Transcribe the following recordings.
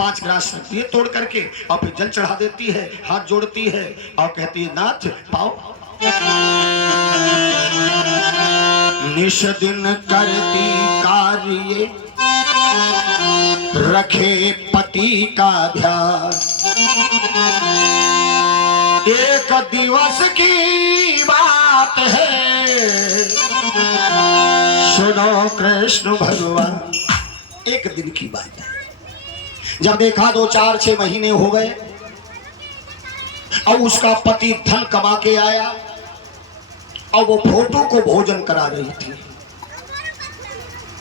5 गिलास रखती है तोड़ करके और फिर जल चढ़ा देती है, हाथ जोड़ती है और कहती है नाथ पाओ। निश दिन करती कार्य रखे पति का ध्यान, एक दिवस की बात है सुनो कृष्ण भगवान। एक दिन की बात है, जब देखा 2, 4, 6 महीने हो गए और उसका पति धन कमा के आया और वो फोटो को भोजन करा रही थी,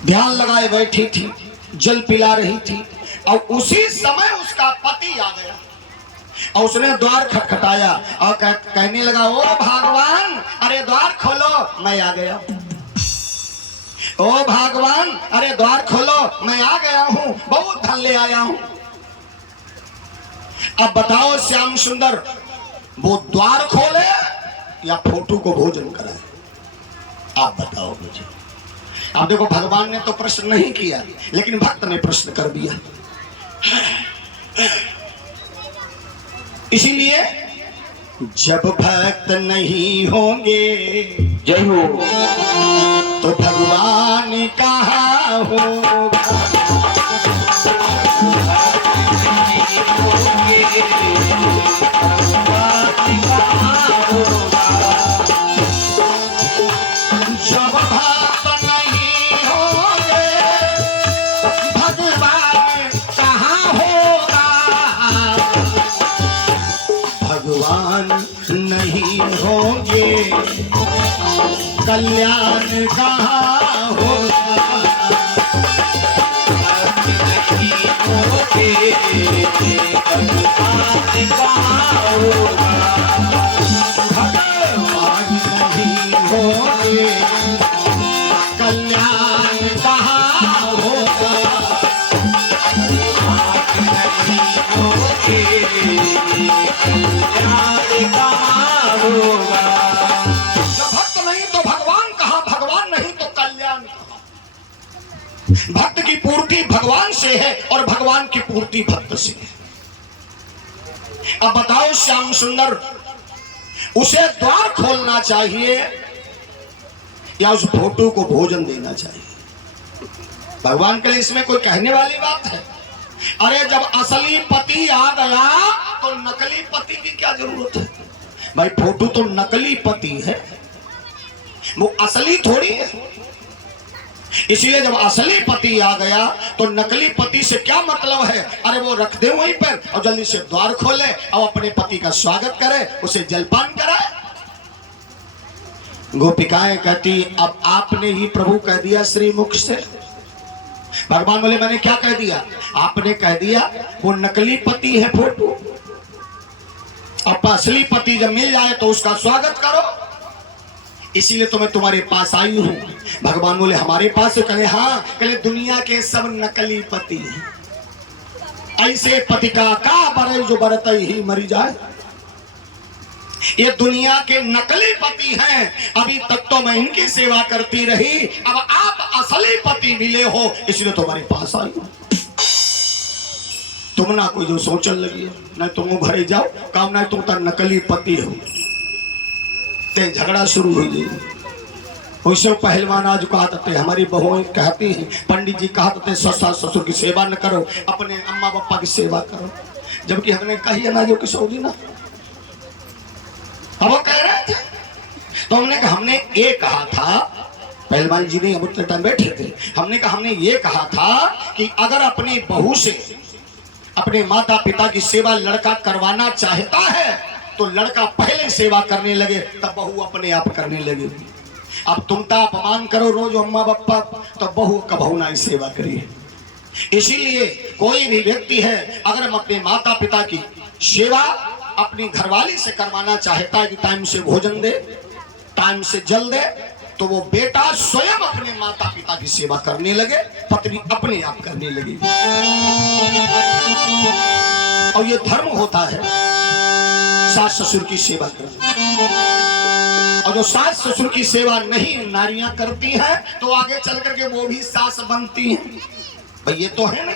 ध्यान लगाए बैठी थी, जल पिला रही थी और उसी समय उसका पति आ गया और उसने द्वार खटखटाया और कहने लगा ओ भगवान अरे द्वार खोलो मैं आ गया, ओ भगवान अरे द्वार खोलो मैं आ गया हूं, बहुत धन ले आया हूं। अब बताओ श्याम सुंदर वो द्वार खोले या फोटो को भोजन कराए, आप बताओ मुझे। अब देखो भगवान ने तो प्रश्न नहीं किया लेकिन भक्त ने प्रश्न कर दिया। इसीलिए जब भक्त नहीं होंगे जय हो तो भगवान कहाँ होगा। जब भक्त नहीं होंगे भगवान कहाँ होगा, भगवान नहीं होंगे कल्याण कहाँ होगा। भगवान नहीं होंगे कल्याण कहाँ होगा। जब भक्त नहीं तो भगवान कहाँ, भगवान नहीं तो कल्याण कहाँ। भक्त की पूर्ति भगवान से है और भगवान की पूर्ति भक्त से है। अब बताओ श्याम सुंदर उसे द्वार खोलना चाहिए या उस फोटो को भोजन देना चाहिए। भगवान के लिए इसमें कोई कहने वाली बात है? अरे जब असली पति आ गया तो नकली पति की क्या जरूरत है भाई, फोटो तो नकली पति है वो असली थोड़ी है। इसलिए जब असली पति आ गया तो नकली पति से क्या मतलब है। अरे वो रख दे वहीं पर और जल्दी से द्वार खोले और अपने पति का स्वागत करे, उसे जलपान कराए। गोपिकाएं कहती अब आपने ही प्रभु कह दिया श्री मुख से। भगवान बोले मैंने क्या कह दिया? आपने कह दिया वो नकली पति है फोटो, अब असली पति जब मिल जाए तो उसका स्वागत करो, इसीलिए तो मैं तुम्हारे पास आई हूं। भगवान बोले हमारे पास? कहे हाँ। कहे दुनिया के सब नकली पति हैं, ऐसे पति का बरे जो बरत ही मरी जाए। ये दुनिया के नकली पति हैं, अभी तक तो मैं इनकी सेवा करती रही, अब आप असली पति मिले हो इसलिए तुम्हारे पास आई हूं। तुम ना कोई जो सोचने लगी है, न तुम घरे जाओ काम ना तुम तो नकली पति हो, ते झगड़ा शुरू हो जाए। वैसे पहलवान आज कहते हमारी बहुएं कहती हैं, पंडित जी कहते ससुर ससुर की सेवा न करो, अपने अम्मा पापा की सेवा करो, जबकि हमने कही है ना जो किशोरी ना अब वो कह रहे थे तो हमने ये कहा था, पहलवान जी ने हम उतने टाइम बैठे थे, हमने ये कहा था कि अगर अपनी बहू से अपने माता पिता की सेवा लड़का करवाना चाहता है तो लड़का पहले सेवा करने लगे तब बहू अपने आप करने लगे। अब तुम तो अपमान करो रोज अम्मा पापा तो बहू कबहू ना सेवा करिए। इसीलिए कोई भी व्यक्ति है अगर हम अपने माता पिता की सेवा अपनी घरवाली से करवाना चाहता है कि टाइम से भोजन दे, टाइम से जल दे, तो वो बेटा स्वयं अपने माता पिता की सेवा करने लगे, पत्नी अपने आप करने लगी। और ये धर्म होता है सास ससुर की सेवा करना। और जो सास ससुर की सेवा नहीं नारियां करती हैं तो आगे चल करके वो भी सास बनती हैं। भाई ये तो है नहीं।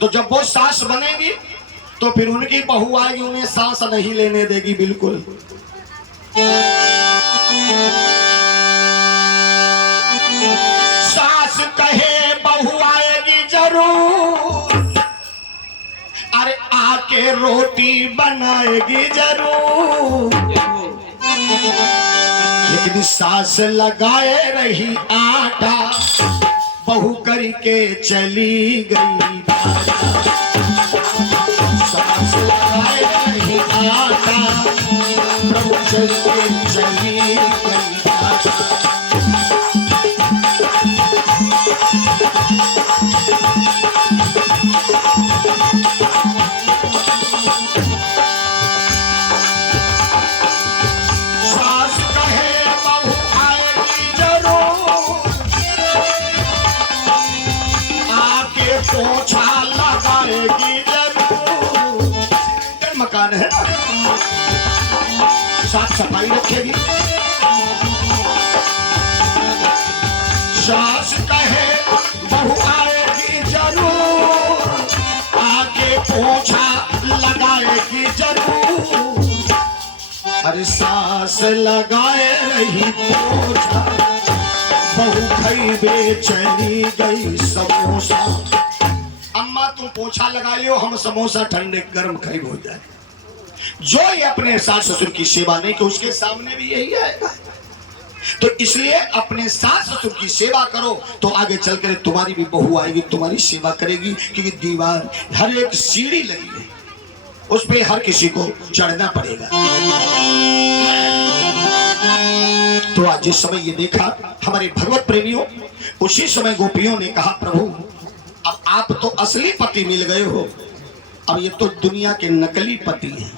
तो जब वो सास बनेगी तो फिर उनकी बहू आएगी, उन्हें सांस नहीं लेने देगी बिल्कुल। सास कहे बहू आएगी जरूर, अरे आके रोटी बनाएगी जरूर, लेकिन सास लगाए रही आटा, बहू करके चली गई। सास लगाए रही आटा, बहू करके चली गई। पोछा लगाएगी जरूर, मकान है, साफ सफाई रखेगी। सास कहे बहू आएगी जरूर, आके पोछा लगाएगी जरूर, अरे सास लगाए रही पोछा, बहू खाई बेचैनी गई समोसा। अम्मा तुम पोछा लगा लियो, हम समोसा ठंडे गर्म खाई हो जाए। जो ये अपने सास ससुर की सेवा नहीं, तो उसके सामने भी यही आएगा। तो इसलिए अपने सास ससुर की सेवा करो, तो आगे चलकर तुम्हारी भी बहू आएगी, तुम्हारी सेवा करेगी। क्योंकि दीवार हर एक सीढ़ी लगी है, उस पे हर किसी को चढ़ना पड़ेगा। तो आज जिस समय ये देखा हमारे भगवत प्रेमियों, उसी समय गोपियों ने कहा प्रभु अब आप तो असली पति मिल गए हो, अब ये तो दुनिया के नकली पति हैं।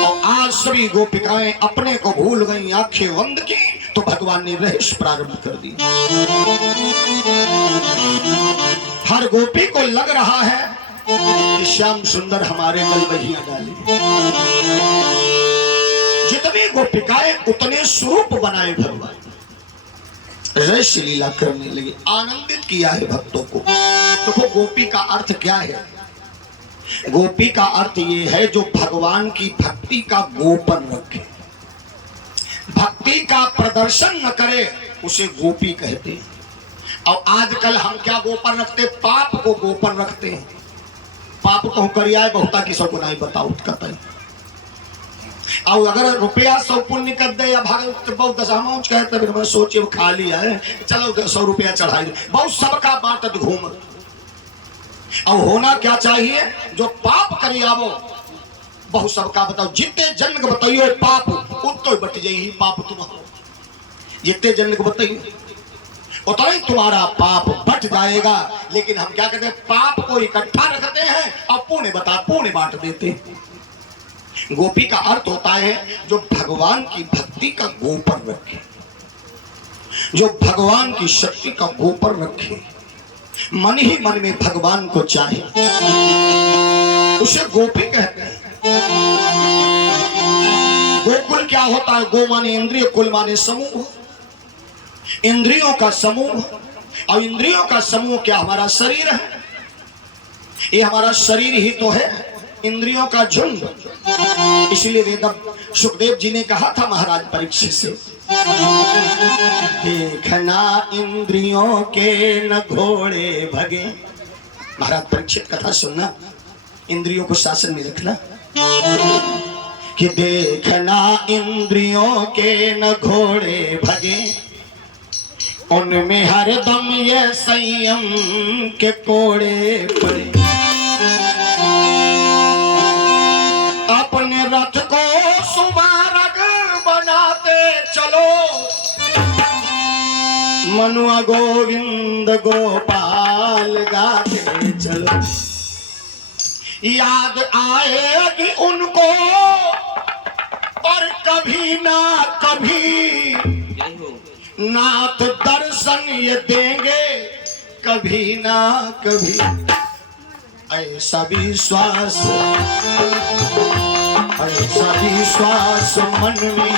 और आज सभी गोपिकाएं अपने को भूल गई, आंखें बंद की, तो भगवान ने रहस्य प्रारंभ कर दी। हर गोपी को लग रहा है कि श्याम सुंदर हमारे मलबहिया डाले। जितनी गोपिकाएं उतने स्वरूप बनाए भगवान, रस लीला करने लगे, आनंदित किया है भक्तों को। देखो गोपी का अर्थ क्या है? गोपी का अर्थ ये है जो भगवान की भक्ति का गोपन रखे, भक्ति का प्रदर्शन न करे, उसे गोपी कहते हैं। और आजकल हम क्या गोपन रखते? पाप को गोपन रखते हैं। पाप को करिया बहुता किसी को नहीं बताओ कहते। और अगर रुपया 100 पुण्य कर दे या भागवत बहुत दशामांश कहते, फिर मैं सोचे वो खा लिया है, चलो 100 रुपया चढ़ाई दे, बहुत सबका बांटत घूम। और होना क्या चाहिए? जो पाप करियावो बहुत सबका बताओ, जितने जन्म को बताइयो पाप उतो बट जाइए पाप तुम्हारा, जितने जन्म को बताइए उतना ही तुम्हारा पाप बट जाएगा। लेकिन हम क्या कहते हैं? पाप को इकट्ठा रखते हैं और पुण्य बांट देते हैं। गोपी का अर्थ होता है जो भगवान की भक्ति का गोपर रखे, जो भगवान की शक्ति का गोपर रखे, मन ही मन में भगवान को चाहे, उसे गोपी कहते हैं। गोकुल क्या होता है? गो माने इंद्रिय, कुल माने समूह, इंद्रियों का समूह। और इंद्रियों का समूह क्या? हमारा शरीर है। ये हमारा शरीर ही तो है इंद्रियों का झुंड। इसलिए वेद सुखदेव जी ने कहा था महाराज परीक्षित से, देखना इंद्रियों के न घोड़े भगे। महाराज परीक्षित कथा सुनना, इंद्रियों को शासन में रखना। कि देखना इंद्रियों के न घोड़े भगे, उनमें हरदम ये संयम के कोड़े पड़े। अपने रथ को सुमारग बनाते चलो, मनुआ गोविंद गोपाल गाते चलो। याद आएगी उनको और कभी ना कभी नाथ दर्शन ये देंगे, कभी ना कभी। ऐसा विश्वास मन में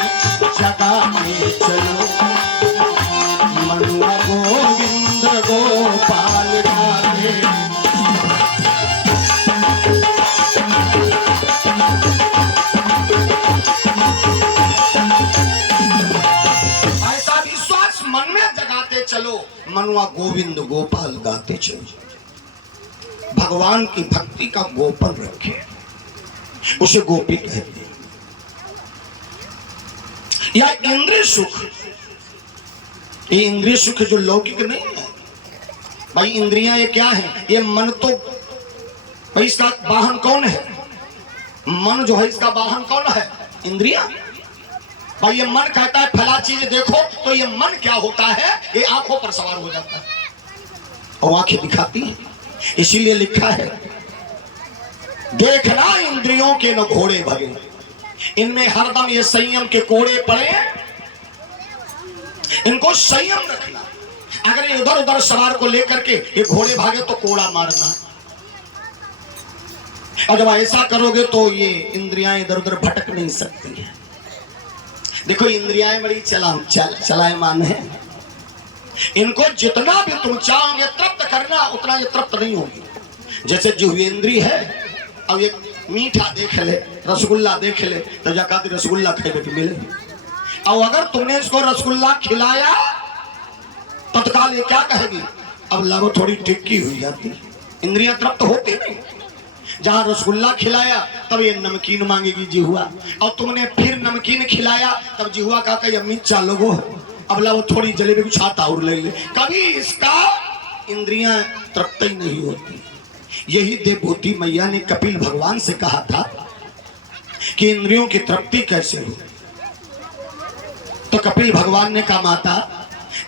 जगा के चलो, मनुआ गोविंद गोपाल गाते वहां गोविंद गोपाल गाते चले। भगवान की भक्ति का गोपन रखे, उसे गोपी कहते हैं। या इंद्रिय सुख, ये इंद्रिय सुख जो लौकिक नहीं है भाई। इंद्रियां ये क्या है? ये मन तो भाई, इसका वाहन कौन है? मन जो है इसका वाहन कौन है? इंद्रियां। भाई ये मन कहता है फला चीज देखो, तो ये मन क्या होता है? ये आंखों पर सवार हो जाता है और आंखें दिखाती हैं। इसीलिए लिखा है, देखना इंद्रियों के न घोड़े भगे, इनमें हरदम ये संयम के कोड़े पड़े, इनको संयम रखना। अगर ये उधर उधर सवार को लेकर के ये घोड़े भागे तो कोड़ा मारना, और जब ऐसा करोगे तो ये इंद्रियां इधर उधर भटक नहीं सकती है। देखो इंद्रियां बड़ी चलायमान है, इनको जितना भी तुम चाहोगे तृप्त करना, उतना ये तृप्त नहीं होगी। जैसे जिह्वेंद्रिय है, अब एक मीठा देख ले, रसगुल्ला देख ले, तो जाकर रसगुल्ला खाए तो मिले। और अगर तुमने इसको रसगुल्ला खिलाया तत्काल ये क्या कहेगी? अब लागो थोड़ी टिक्की हुई जाती, इंद्रियां तृप्त होती नहीं। जहां रसगुल्ला खिलाया तब ये नमकीन मांगेगी जिहुआ, और तुमने फिर नमकीन खिलाया तब जिहुआ कहा कि अम्मी चालो गो, अब ला वो थोड़ी जलेबी कुछ आता और ले ले। कभी इसका इंद्रियां तृप्त ही नहीं होती। यही देवभूति मैया ने कपिल भगवान से कहा था कि इंद्रियों की तृप्ति कैसे हो, तो कपिल भगवान ने कहा माता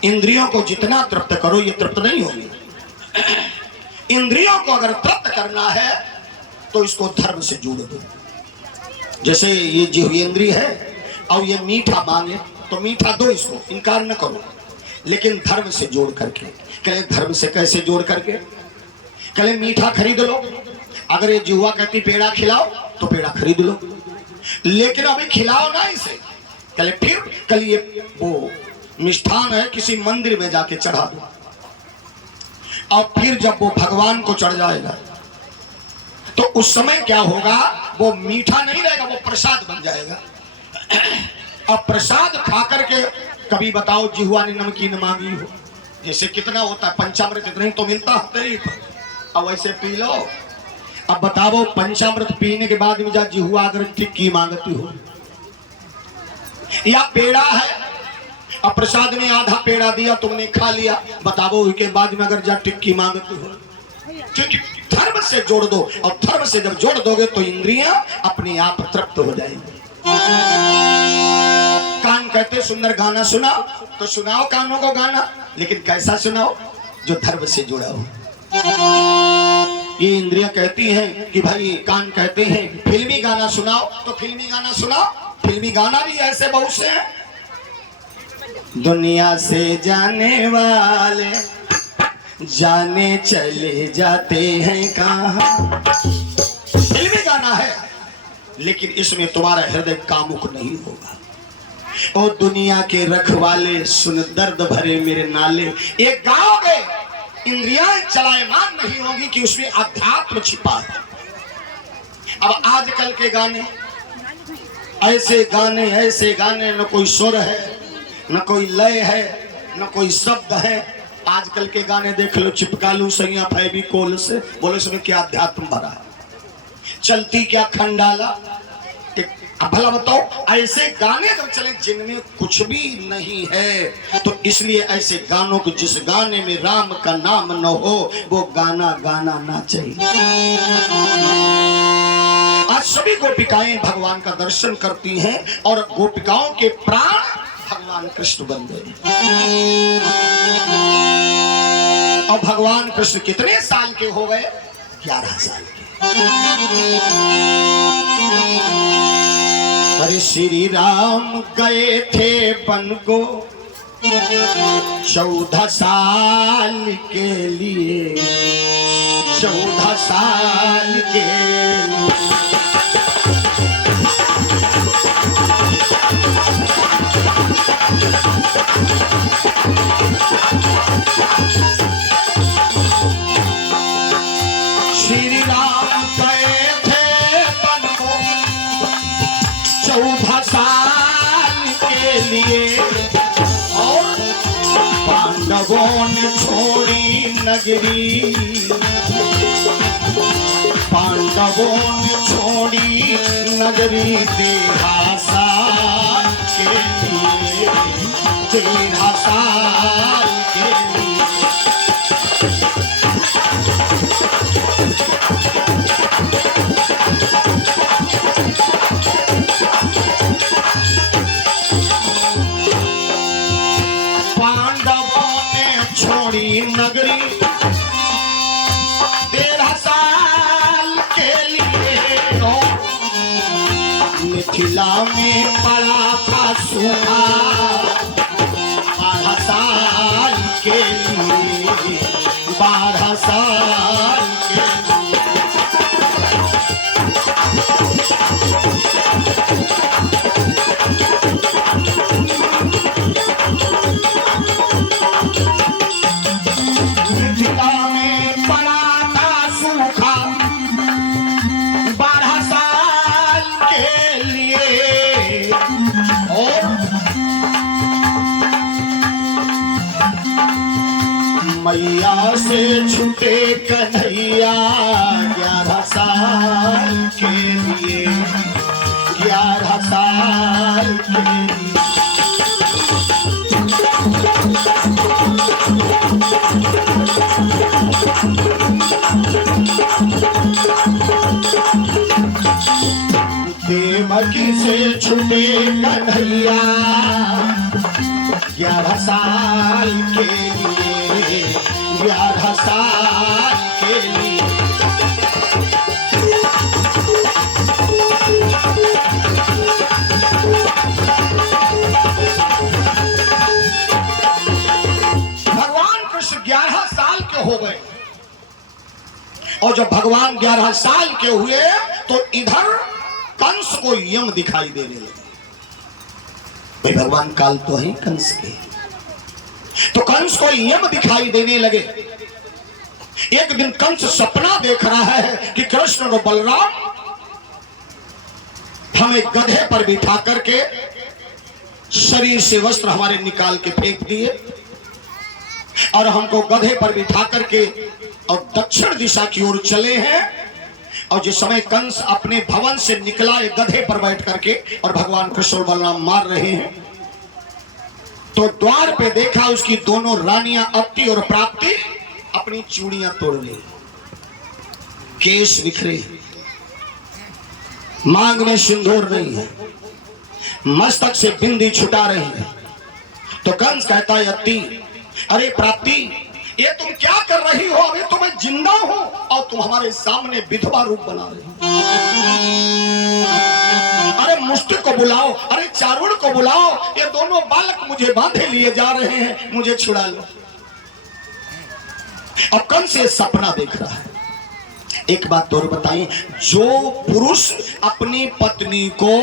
इंद्रियों को जितना तृप्त करो ये तृप्त नहीं होगी। इंद्रियों को अगर तृप्त करना है तो इसको धर्म से जोड़ दो। जैसे ये जिह्वेंद्रिय है और ये मीठा मांगे तो मीठा दो, इसको इनकार न करो, लेकिन धर्म से जोड़ करके। कहे धर्म से कैसे जोड़ करके? कहे मीठा खरीद लो, अगर ये जिह्वा कहती पेड़ा खिलाओ तो पेड़ा खरीद लो, लेकिन अभी खिलाओ ना इसे। कहे फिर कल ये वो मिष्ठान है किसी मंदिर में जाके चढ़ा दो, और फिर जब वो भगवान को चढ़ जाएगा तो उस समय क्या होगा? वो मीठा नहीं रहेगा, वो प्रसाद बन जाएगा। अब प्रसाद खा करके कभी बताओ जिहुआ ने नमकीन मांगी हो, जैसे कितना होता है पंचामृत, इतना ही तो मिलता है, अब वैसे पी लो। अब बताओ पंचामृत पीने के बाद में जा जिहुआ अगर टिक्की मांगती हो, या पेड़ा है अब प्रसाद में आधा पेड़ा दिया तुमने खा लिया, बताओ उसके बाद में अगर जा टिक्की मांगती हो। क्योंकि धर्म से जोड़ दो, और धर्म से जब जोड़ दोगे तो इंद्रियां अपने आप तृप्त हो जाएंगी। कान कहते सुंदर गाना सुनाओ, तो सुनाओ कानों को गाना, लेकिन कैसा सुनाओ? जो धर्म से जुड़ा हो। ये इंद्रियां कहती हैं कि भाई, कान कहते हैं फिल्मी गाना सुनाओ, तो फिल्मी गाना सुनाओ। फिल्मी गाना भी ऐसे बहुत से हैं, दुनिया से जाने वाले जाने चले जाते हैं कहाँ। फिल्मी गाना है, लेकिन इसमें तुम्हारा हृदय कामुक नहीं होगा। और दुनिया के रखवाले सुन दर्द भरे मेरे नाले, ये गाओगे इंद्रियां चलायमान नहीं होगी कि उसमें अध्यात्म छिपा है। अब आजकल के गाने ऐसे गाने, न कोई सुर है, न कोई लय है, न कोई शब्द है। आजकल के गाने देख लो, चिपका लूं सैया फेविकोल से, बोलो इसमें क्या अध्यात्म भरा है? चलती क्या खंडाला। अब भला बताओ, ऐसे गाने जब चले जिनमें कुछ भी नहीं है, तो इसलिए ऐसे गानों को, जिस गाने में राम का नाम न हो, वो गाना गाना ना चाहिए। आज सभी गोपिकाएं भगवान का दर्शन करती हैं, और गोपिकाओं के प्राण भगवान कृष्ण बन गए। और भगवान कृष्ण कितने साल के हो गए? 11 साल के। अरे श्री राम गए थे वन को 14 साल के लिए, 14 साल के लिए। श्री राम गए थे वन को 14 साल के लिए, और पांडवों ने छोड़ नगरी, पांडवों ने छोड़ी नगरी देहासार के लिए, देहासार के लिए। छोड़ी नगरी 13 साल के लिए, मिथिला में पड़ा था सूखा 12 साल के लिए, 12 साल के लिए। मैया से छूटे कन्हैया 11 साल के लिए, 11 साल के लिए। देवकी से छूटे कन्हैया 11 साल के लिए, 11 साल के लिए। भगवान कृष्ण 11 साल के हो गए, और जब भगवान 11 साल के हुए तो इधर कंस को यम दिखाई देने लगे। भाई भगवान काल तो है कंस के, तो कंस को यम दिखाई देने लगे। एक दिन कंस सपना देख रहा है कि कृष्ण और बलराम हमें गधे पर बिठा करके शरीर से वस्त्र हमारे निकाल के फेंक दिए, और हमको गधे पर बिठा करके और दक्षिण दिशा की ओर चले हैं। और जिस समय कंस अपने भवन से निकला एक गधे पर बैठ करके और भगवान कृष्ण और बलराम मार रहे हैं, तो द्वार पे देखा उसकी दोनों रानियां अत्ति और प्राप्ति अपनी चूड़ियां तोड़ ली, केश बिखरे, मांग में सिंदूर नहीं है, मस्तक से बिंदी छुटा रही है। तो कंस कहता है अत्ति, अरे प्राप्ति, ये तुम क्या कर रही हो? अभी तो मैं जिंदा हूं और तुम हमारे सामने विधवा रूप बना रही हो। अरे मुष्टिक को बुलाओ, अरे चारुण को बुलाओ, ये दोनों बालक मुझे बांधे लिए जा रहे हैं, मुझे छुड़ा लो। अब कंस ये सपना देख रहा है। एक बात और बताइए, जो पुरुष अपनी पत्नी को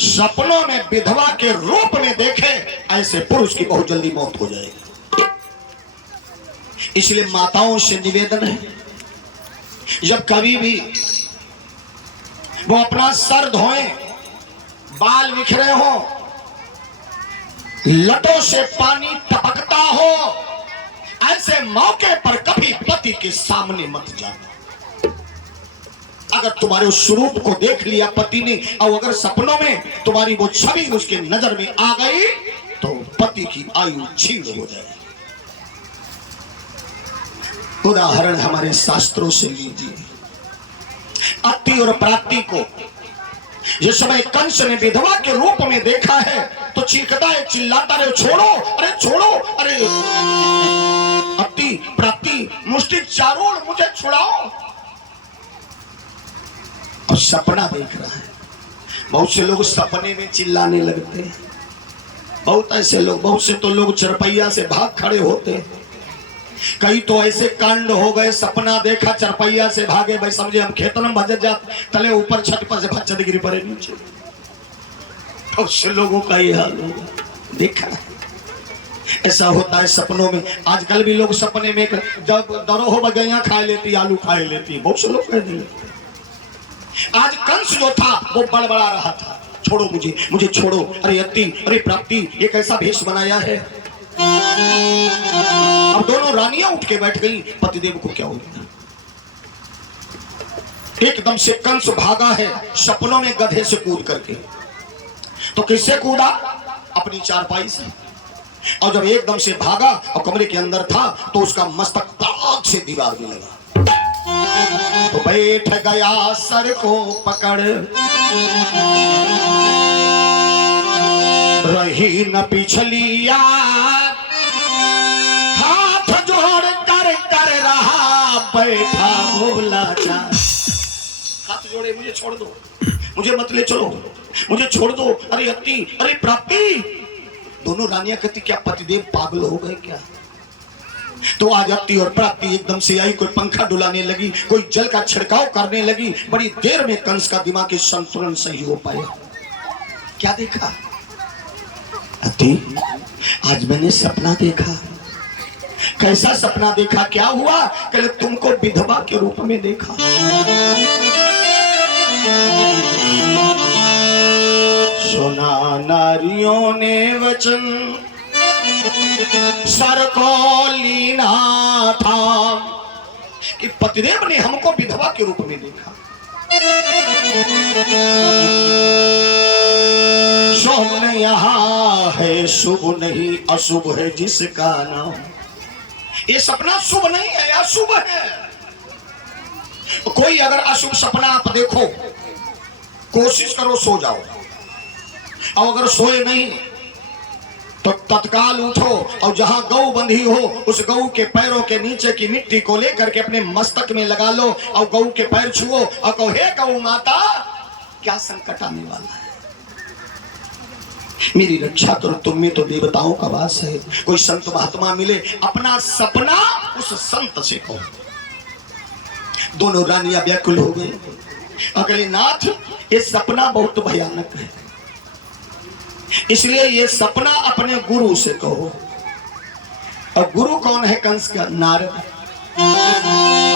सपनों में विधवा के रूप में देखे, ऐसे पुरुष की बहुत जल्दी मौत हो जाएगी। इसलिए माताओं से निवेदन है, जब कभी भी वो अपना सर धोएं, बाल बिखरे हो, लटों से पानी टपकता हो, ऐसे मौके पर कभी पति के सामने मत जाना। अगर तुम्हारे उस स्वरूप को देख लिया पति ने, और अगर सपनों में तुम्हारी वो छवि उसके नजर में आ गई, तो पति की आयु छीन हो जाएगी। उदाहरण हमारे शास्त्रों से लीजिए। अत्ति और प्राप्ति को जिस समय कंस ने विधवा के रूप में देखा है, तो चीखता है, चिल्लाता है, छोड़ो, अरे छोड़ो, अरे अत्ति, प्राप्ति, मुष्टिक, चारुण, मुझे छुड़ाओ। और सपना देख रहा है। बहुत से लोग सपने में चिल्लाने लगते हैं, बहुत ऐसे लोग, बहुत से तो लोग चरपैया से भाग खड़े होते हैं। कई तो ऐसे कांड हो गए, सपना देखा चरपैया से भागे, भाई समझे हम खेतन में भजत जात, तले ऊपर छत पर से भज्जत गिरी पड़े नीचे। बहुत से लोगों का ये हाल होगा, देखा ऐसा होता है सपनों में। आजकल भी लोग सपने में जब दरो हो बगैया खा लेती, आलू खा लेती, बहुत से लोग कह दिए। आज कंस जो था वो बड़बड़ा रहा था, छोड़ो मुझे, मुझे छोड़ो, अरे अत्ति, अरे प्राप्ति, ये कैसा भेष बनाया है। अब दोनों रानियां उठ के बैठ गई, पतिदेव को क्या हो गया। एकदम से कंस भागा है सपनों में गधे से कूद करके। तो किससे कूदा? अपनी चारपाई से। और जब एकदम से भागा और कमरे के अंदर था तो उसका मस्तक ताक से दीवार में लगा। तो बैठ गया सर को पकड़, रही न पिछली यार, हाथ जोड़ कर कर रहा बैठा बोला जा। हाथ जोड़े, मुझे छोड़ दो, मुझे मत ले चलो, मुझे छोड़ दो। अरे अति, अरे प्राप्ति। दोनों रानियां कहती क्या पतिदेव पागल हो गए क्या? तो आज अति और प्राप्ति एकदम से आई, कोई पंखा डुलाने लगी, कोई जल का छिड़काव करने लगी। बड़ी देर में कंस का दिमाग के संतुलन सही हो पाया। क्या देखा? अति, आज मैंने सपना देखा। कैसा सपना देखा? क्या हुआ? कल तुमको विधवा के रूप में देखा। सुना नारियों ने वचन, सर को लीना था कि पतिदेव ने हमको विधवा के रूप में देखा। सोम यहाँ है, शुभ नहीं अशुभ है जिसका नाम। ये सपना शुभ नहीं है, अशुभ है। कोई अगर अशुभ सपना आप देखो, कोशिश करो सो जाओ, और अगर सोए नहीं तो तत्काल उठो और जहां गौ बंधी हो उस गौ के पैरों के नीचे की मिट्टी को लेकर के अपने मस्तक में लगा लो और गौ के पैर छुओ और कहो, हे गौ माता, क्या संकट आने वाला है, मेरी रक्षा करो। तुम में तो देवताओं का वास है। कोई संत महात्मा मिले, अपना सपना उस संत से कहो। दोनों रानियां व्याकुल हो गई। अगले नाथ, ये सपना बहुत भयानक है, इसलिए ये सपना अपने गुरु से कहो। और गुरु कौन है? कंस का नारद।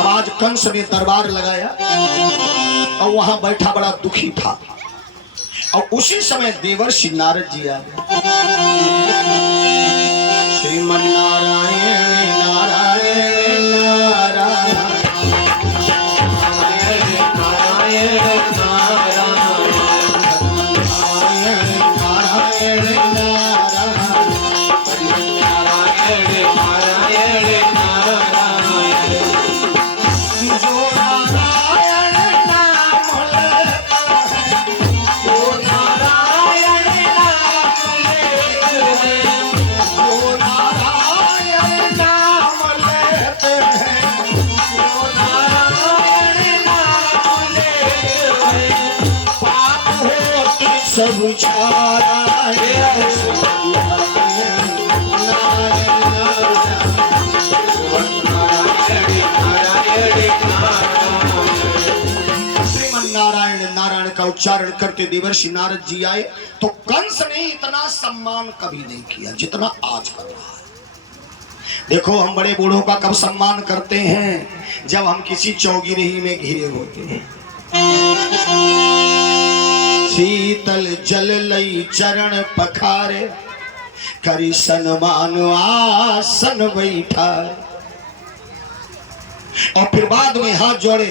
आज कंस ने दरबार लगाया और वहां बैठा बड़ा दुखी था। और उसी समय देवर्षि नारद जी आ गए। श्रीमन नारायण नारायण नारायण सब नारायण नारायण का उच्चारण करते देवर्षि नारद जी आए तो कंस ने इतना सम्मान कभी नहीं किया जितना आज कर रहा है। देखो, हम बड़े बूढ़ों का कब सम्मान करते हैं? जब हम किसी चौगिरही में घिरे होते हैं। शीतल जल लई चरण पखारे, करी सन्मान आसन बैठा। और फिर बाद में हाथ जोड़े,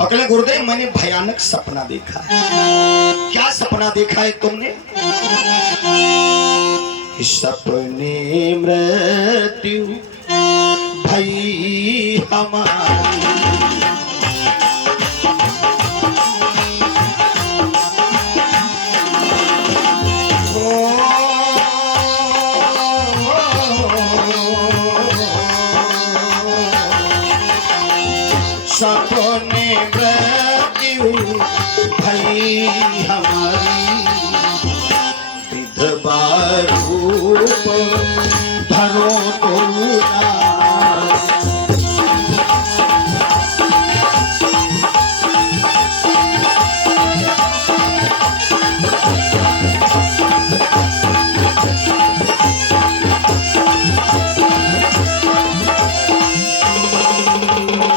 अगले गुरुदेव, मैंने भयानक सपना देखा है। क्या सपना देखा है तुमने? सपने मृत्यु भई हमारी, सपने मृत्यु भई हमारी, विधवा रूप धरो तो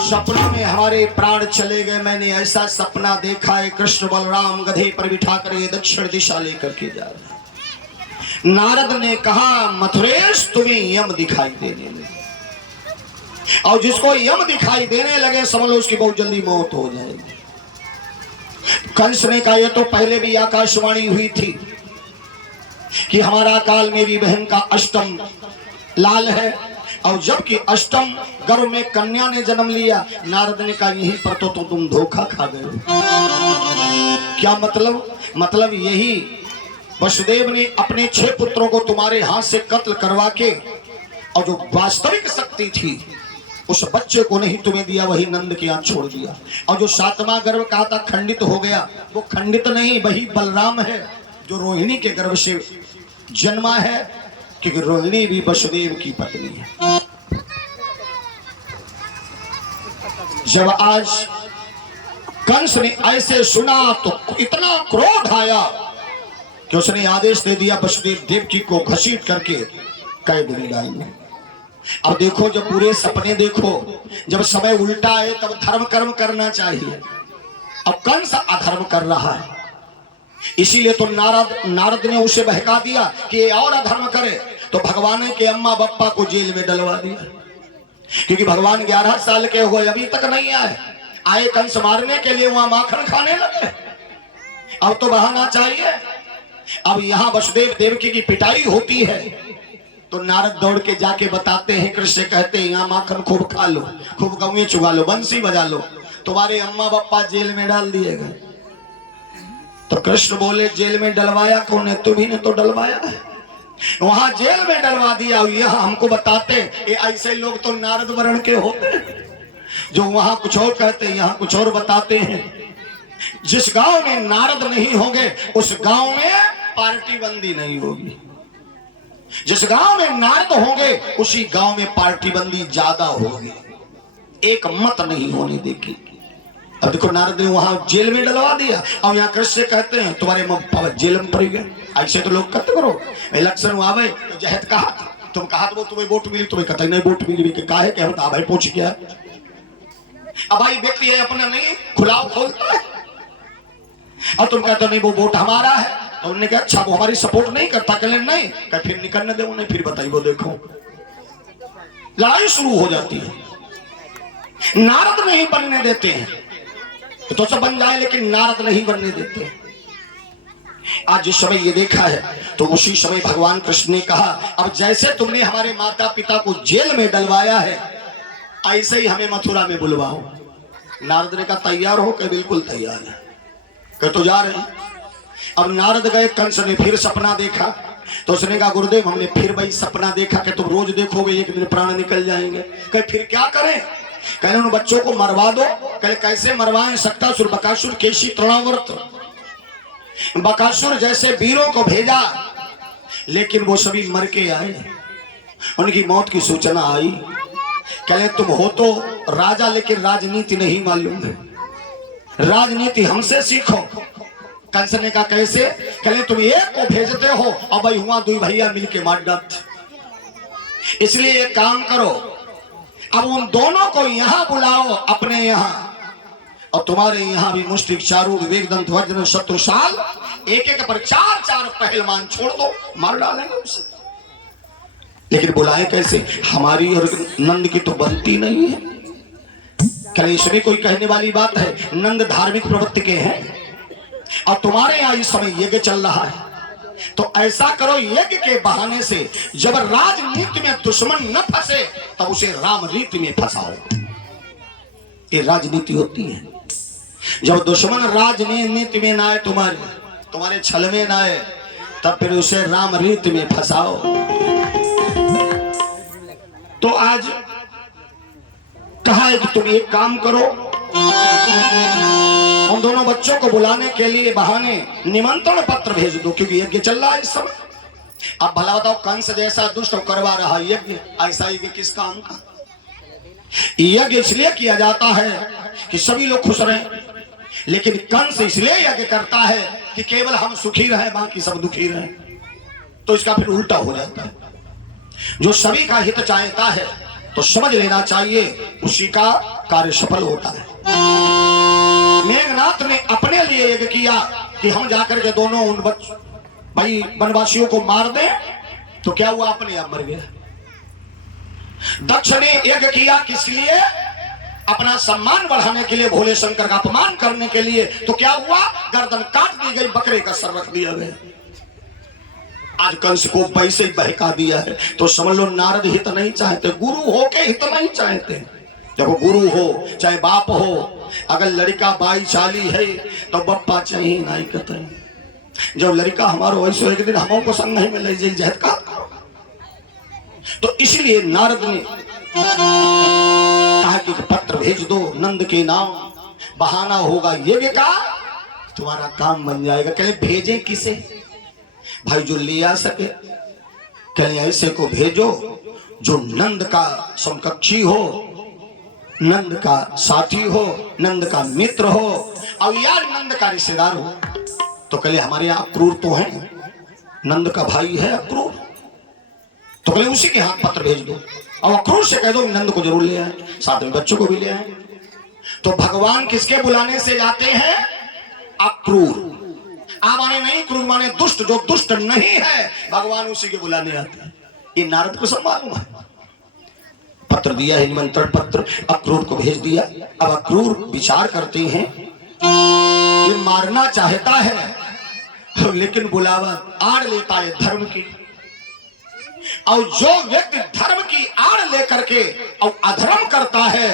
सपनों में हमारे प्राण चले गए। मैंने ऐसा सपना देखा है, कृष्ण बलराम गधे पर बिठा कर ये दक्षिण दिशा लेकर के जा रहे। नारद ने कहा, मथुरेश तुम्हें यम दिखाई देने लगे। और जिसको यम दिखाई देने लगे समझ लो उसकी बहुत जल्दी मौत हो जाएगी। कंस ने कहा, ये तो पहले भी आकाशवाणी हुई थी कि हमारा काल मेरी बहन का अष्टम लाल है, और जबकि अष्टम गर्भ में कन्या ने जन्म लिया। नारद ने कहा, यहीं पर तो तुम धोखा खा गए। क्या मतलब यही, वसुदेव ने अपने 6 पुत्रों को तुम्हारे हाथ से कत्ल करवा के, और जो वास्तविक शक्ति थी उस बच्चे को नहीं तुम्हें दिया, वही नंद के यहाँ छोड़ दिया। और जो 7वां गर्भ कहा था खंडित हो गया, वो खंडित नहीं, वही बलराम है जो रोहिणी के गर्भ से जन्मा है, क्योंकि रोहिणी भी वसुदेव की पत्नी है। जब आज कंस ने ऐसे सुना तो इतना क्रोध आया कि उसने आदेश दे दिया वसुदेव देवकी को घसीट करके कैद में डालने। अब देखो, जब पूरे सपने देखो, जब समय उल्टा है तब धर्म कर्म करना चाहिए। अब कंस अधर्म कर रहा है, इसीलिए तो नारद ने उसे बहका दिया कि ये और अधर्म करे, तो भगवान के अम्मा बप्पा को जेल में डलवा दिया। क्योंकि भगवान 11 साल के हुए अभी तक नहीं आए कंस मारने के लिए, वहां माखन खाने लगे। अब तो बहाना चाहिए। अब यहाँ वसुदेव देवकी की पिटाई होती है तो नारद दौड़ के जाके बताते हैं, कृष्ण कहते हैं यहाँ माखन खूब खा लो, खूब गौएं चुगा लो, बंसी बजा लो, तुम्हारे अम्मा बप्पा जेल में डाल दिए गए। तो कृष्ण बोले, जेल में डलवाया कौन है? तुम्ही ने तो डलवाया है, वहां जेल में डलवा दिया। यहाँ हमको बताते ये ऐसे लोग तो नारद वर्ण के होते हैं, जो वहां कुछ और कहते हैं यहाँ कुछ और बताते हैं। जिस गांव में नारद नहीं होंगे उस गांव में पार्टी बंदी नहीं होगी, जिस गांव में नारद होंगे उसी गांव में पार्टी बंदी ज्यादा होगी, एक मत नहीं होने देगी। अब देखो, नारद ने वहां जेल में डलवा दिया, और यहाँ कृष्ण कहते हैं तुम्हारे पापा जेल में पड़ गए। ऐसे तो लोग कहते करो, इलेक्शन आवे तो जहत कहा तुम कहा तो तुम्हें वोट मिली, तुम्हें कहते नहीं वोट मिली, काहे के हम भाई पूछ गया। अब भाई व्यक्ति है अपना नहीं खुलाव खोलता है, और तुम कहते नहीं वो वोट हमारा है, तो उन्होंने कहा अच्छा वो हमारी सपोर्ट नहीं करता, कहले नहीं, कह फिर निकलने दे उन्हें, फिर बताइए। वो देखो लड़ाई शुरू हो जाती है, नारद नहीं बनने देते हैं तो सब बन जाए, लेकिन नारद नहीं बनने देते। आज जिस समय ये देखा है तो उसी समय भगवान कृष्ण ने कहा, अब जैसे तुमने हमारे माता पिता को जेल में डलवाया है ऐसे ही हमें मथुरा में बुलवाओ। नारद ने कहा तैयार हो? कि बिल्कुल तैयार है, कर तो जा रहे हैं। अब नारद गए, कंस ने फिर सपना देखा, तो उसने कहा गुरुदेव हमने फिर वही सपना देखा कि तुम रोज देखोगे एक दिन प्राण निकल जाएंगे। कहे फिर क्या करें? कहने उन बच्चों को मरवा दो। कहे कैसे मरवाएं? सक्तासुर बकासुर केशी तृणावर्त, बकासुर जैसे वीरों को भेजा, लेकिन वो सभी मर के आए, उनकी मौत की सूचना आई। कहे तुम हो तो राजा लेकिन राजनीति नहीं मालूम है, राजनीति हमसे सीखो। कंस ने कहा कैसे? कहे तुम एक को भेजते हो और भाई हुआ 2 भैया मिलके मार डालते, इसलिए एक काम करो, अब उन दोनों को यहां बुलाओ अपने यहां, और तुम्हारे यहां भी मुष्टिक चारूर वेगदंत वज्र शत्रुशाल एक एक पर 4-4 पहलवान छोड़ दो, मार डालेंगे उसे। लेकिन बुलाए कैसे? हमारी और नंद की तो बनती नहीं है। क्या इसमें कोई कहने वाली बात है? नंद धार्मिक प्रवृत्ति के हैं और तुम्हारे यहां इस समय यज्ञ चल रहा है, तो ऐसा करो यज्ञ के बहाने से जब राजनीति में दुश्मन न फंसे तब उसे राम रीति में फंसाओ। ये राजनीति होती है। जब दुश्मन राजनीति में ना आए, तुम्हारे छल में ना आए, तब फिर उसे राम रीति में फंसाओ। तो आज कहा है कि तुम एक काम करो, उन दोनों बच्चों को बुलाने के लिए बहाने निमंत्रण पत्र भेज दो, क्योंकि यज्ञ चल रहा है इस समय। अब भला बताओ, कंस जैसा दुष्ट करवा रहा यज्ञ, ऐसा यज्ञ किस काम का? यज्ञ इसलिए किया जाता है कि सभी लोग खुश रहें, लेकिन कंस इसलिए यज्ञ करता है कि केवल हम सुखी रहे, बाकी सब दुखी रहे। तो इसका फिर उल्टा हो जाता है। जो सभी का हित चाहता है तो समझ लेना चाहिए उसी का कार्य सफल होता है। मेघनाथ ने अपने लिए यज्ञ किया कि हम जाकर के दोनों उन भाई वनवासियों को मार दें, तो क्या हुआ? अपने आप मर गया। दक्ष ने यज्ञ किया किस लिए? अपना सम्मान बढ़ाने के लिए, भोले शंकर का अपमान करने के लिए। तो क्या हुआ? गर्दन काट दी गई, बकरे का सर रख दिया गया। आज कंस को वैसे ही बहका दिया है। तो समझ लो नारद हित नहीं चाहते, गुरु हो के हित नहीं चाहते। देखो गुरु हो चाहे बाप हो, अगर लड़का बाई चाली है तो बप्पा चाहिए नहीं कहते। जब लड़का हमारा वैसे एक दिन हम को संग नहीं मिले जहत का। तो इसलिए नारद ने कहा कि पत्र भेज दो नंद के नाम, बहाना होगा यज्ञ का, तुम्हारा काम बन जाएगा। कहे भेजें किसे? भाई जो ले आ सके। कहे ऐसे को भेजो जो नंद का समकक्षी हो, नंद का साथी हो, नंद का मित्र हो, और यार नंद का रिश्तेदार हो। तो कहे हमारे यहाँ अक्रूर तो है, नंद का भाई है अक्रूर, तो कहे उसी के हाथ पत्र भेज दो और अक्रूर से कह दो नंद को जरूर ले आए, साथ में बच्चों को भी ले आए। तो भगवान किसके बुलाने से जाते हैं? अक्रूर। आ माने नहीं, क्रूर माने दुष्ट, जो दुष्ट नहीं है भगवान उसी के बुलाने आते हैं। ये नारद को सब मालूम है। पत्र दिया है, निमंत्रण पत्र अक्रूर को भेज दिया। अब अक्रूर विचार करते हैं, ये मारना चाहता है लेकिन बुलावा आड़ लेता है धर्म की। और जो व्यक्ति धर्म की आड़ लेकर के और अधर्म करता है,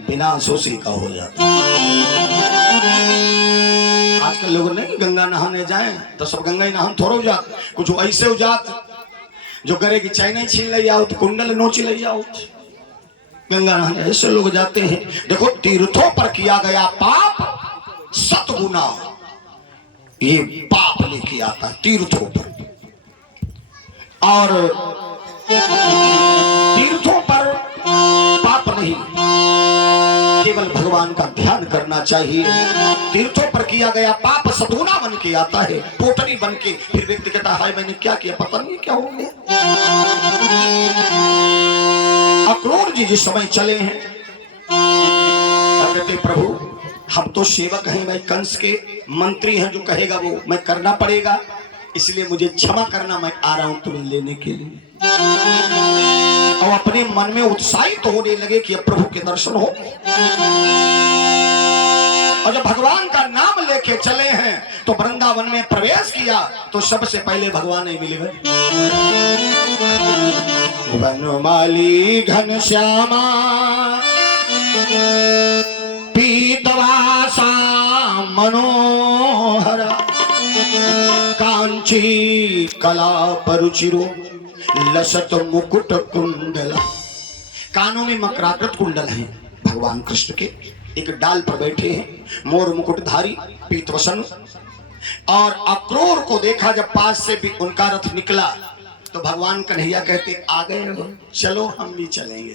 विनाश उसी का हो जाता है। आजकल लोग नहीं गंगा नहाने जाए तो सब गंगा ही नहान थोड़ा हो जात, कुछ ऐसे हो जात जो करे कि चाइना छीन ले आओ तो कुंडल नोच ले आओ। गंगा नहाने ऐसे लोग जाते हैं। देखो तीर्थों पर किया गया पाप 7 गुना ये पाप लेके आता है तीर्थों पर। और तीर्थों पर पाप नहीं, केवल भगवान का ध्यान करना चाहिए। तीर्थों पर किया गया पाप 7 गुना बन के आता है, पोटली बन के। फिर व्यक्ति कहता है मैंने क्या किया, पता नहीं क्या हो गया। अक्रूर जी जिस समय चले हैं, कहते प्रभु हम तो सेवक हैं, मैं कंस के मंत्री हैं, जो कहेगा वो मैं करना पड़ेगा, इसलिए मुझे क्षमा करना, मैं आ रहा हूं तुम्हें लेने के लिए। और अपने मन में उत्साहित होने लगे कि अब प्रभु के दर्शन हो। और जब भगवान का नाम लेके चले हैं तो वृंदावन में प्रवेश किया तो सबसे पहले भगवान ही मिल गए। वनमाली घनश्यामा पीतवासा मनोहर कांची कला परुचिरो लसत मुकुट कुंडल। कानों में मकराकृत कुंडल है भगवान कृष्ण के। एक डाल पर बैठे हैं, मोर मुकुटधारी पीतवसन। और अक्रूर को देखा जब पास से भी उनका रथ निकला तो भगवान कन्हैया कहते आ गए हो, चलो हम भी चलेंगे।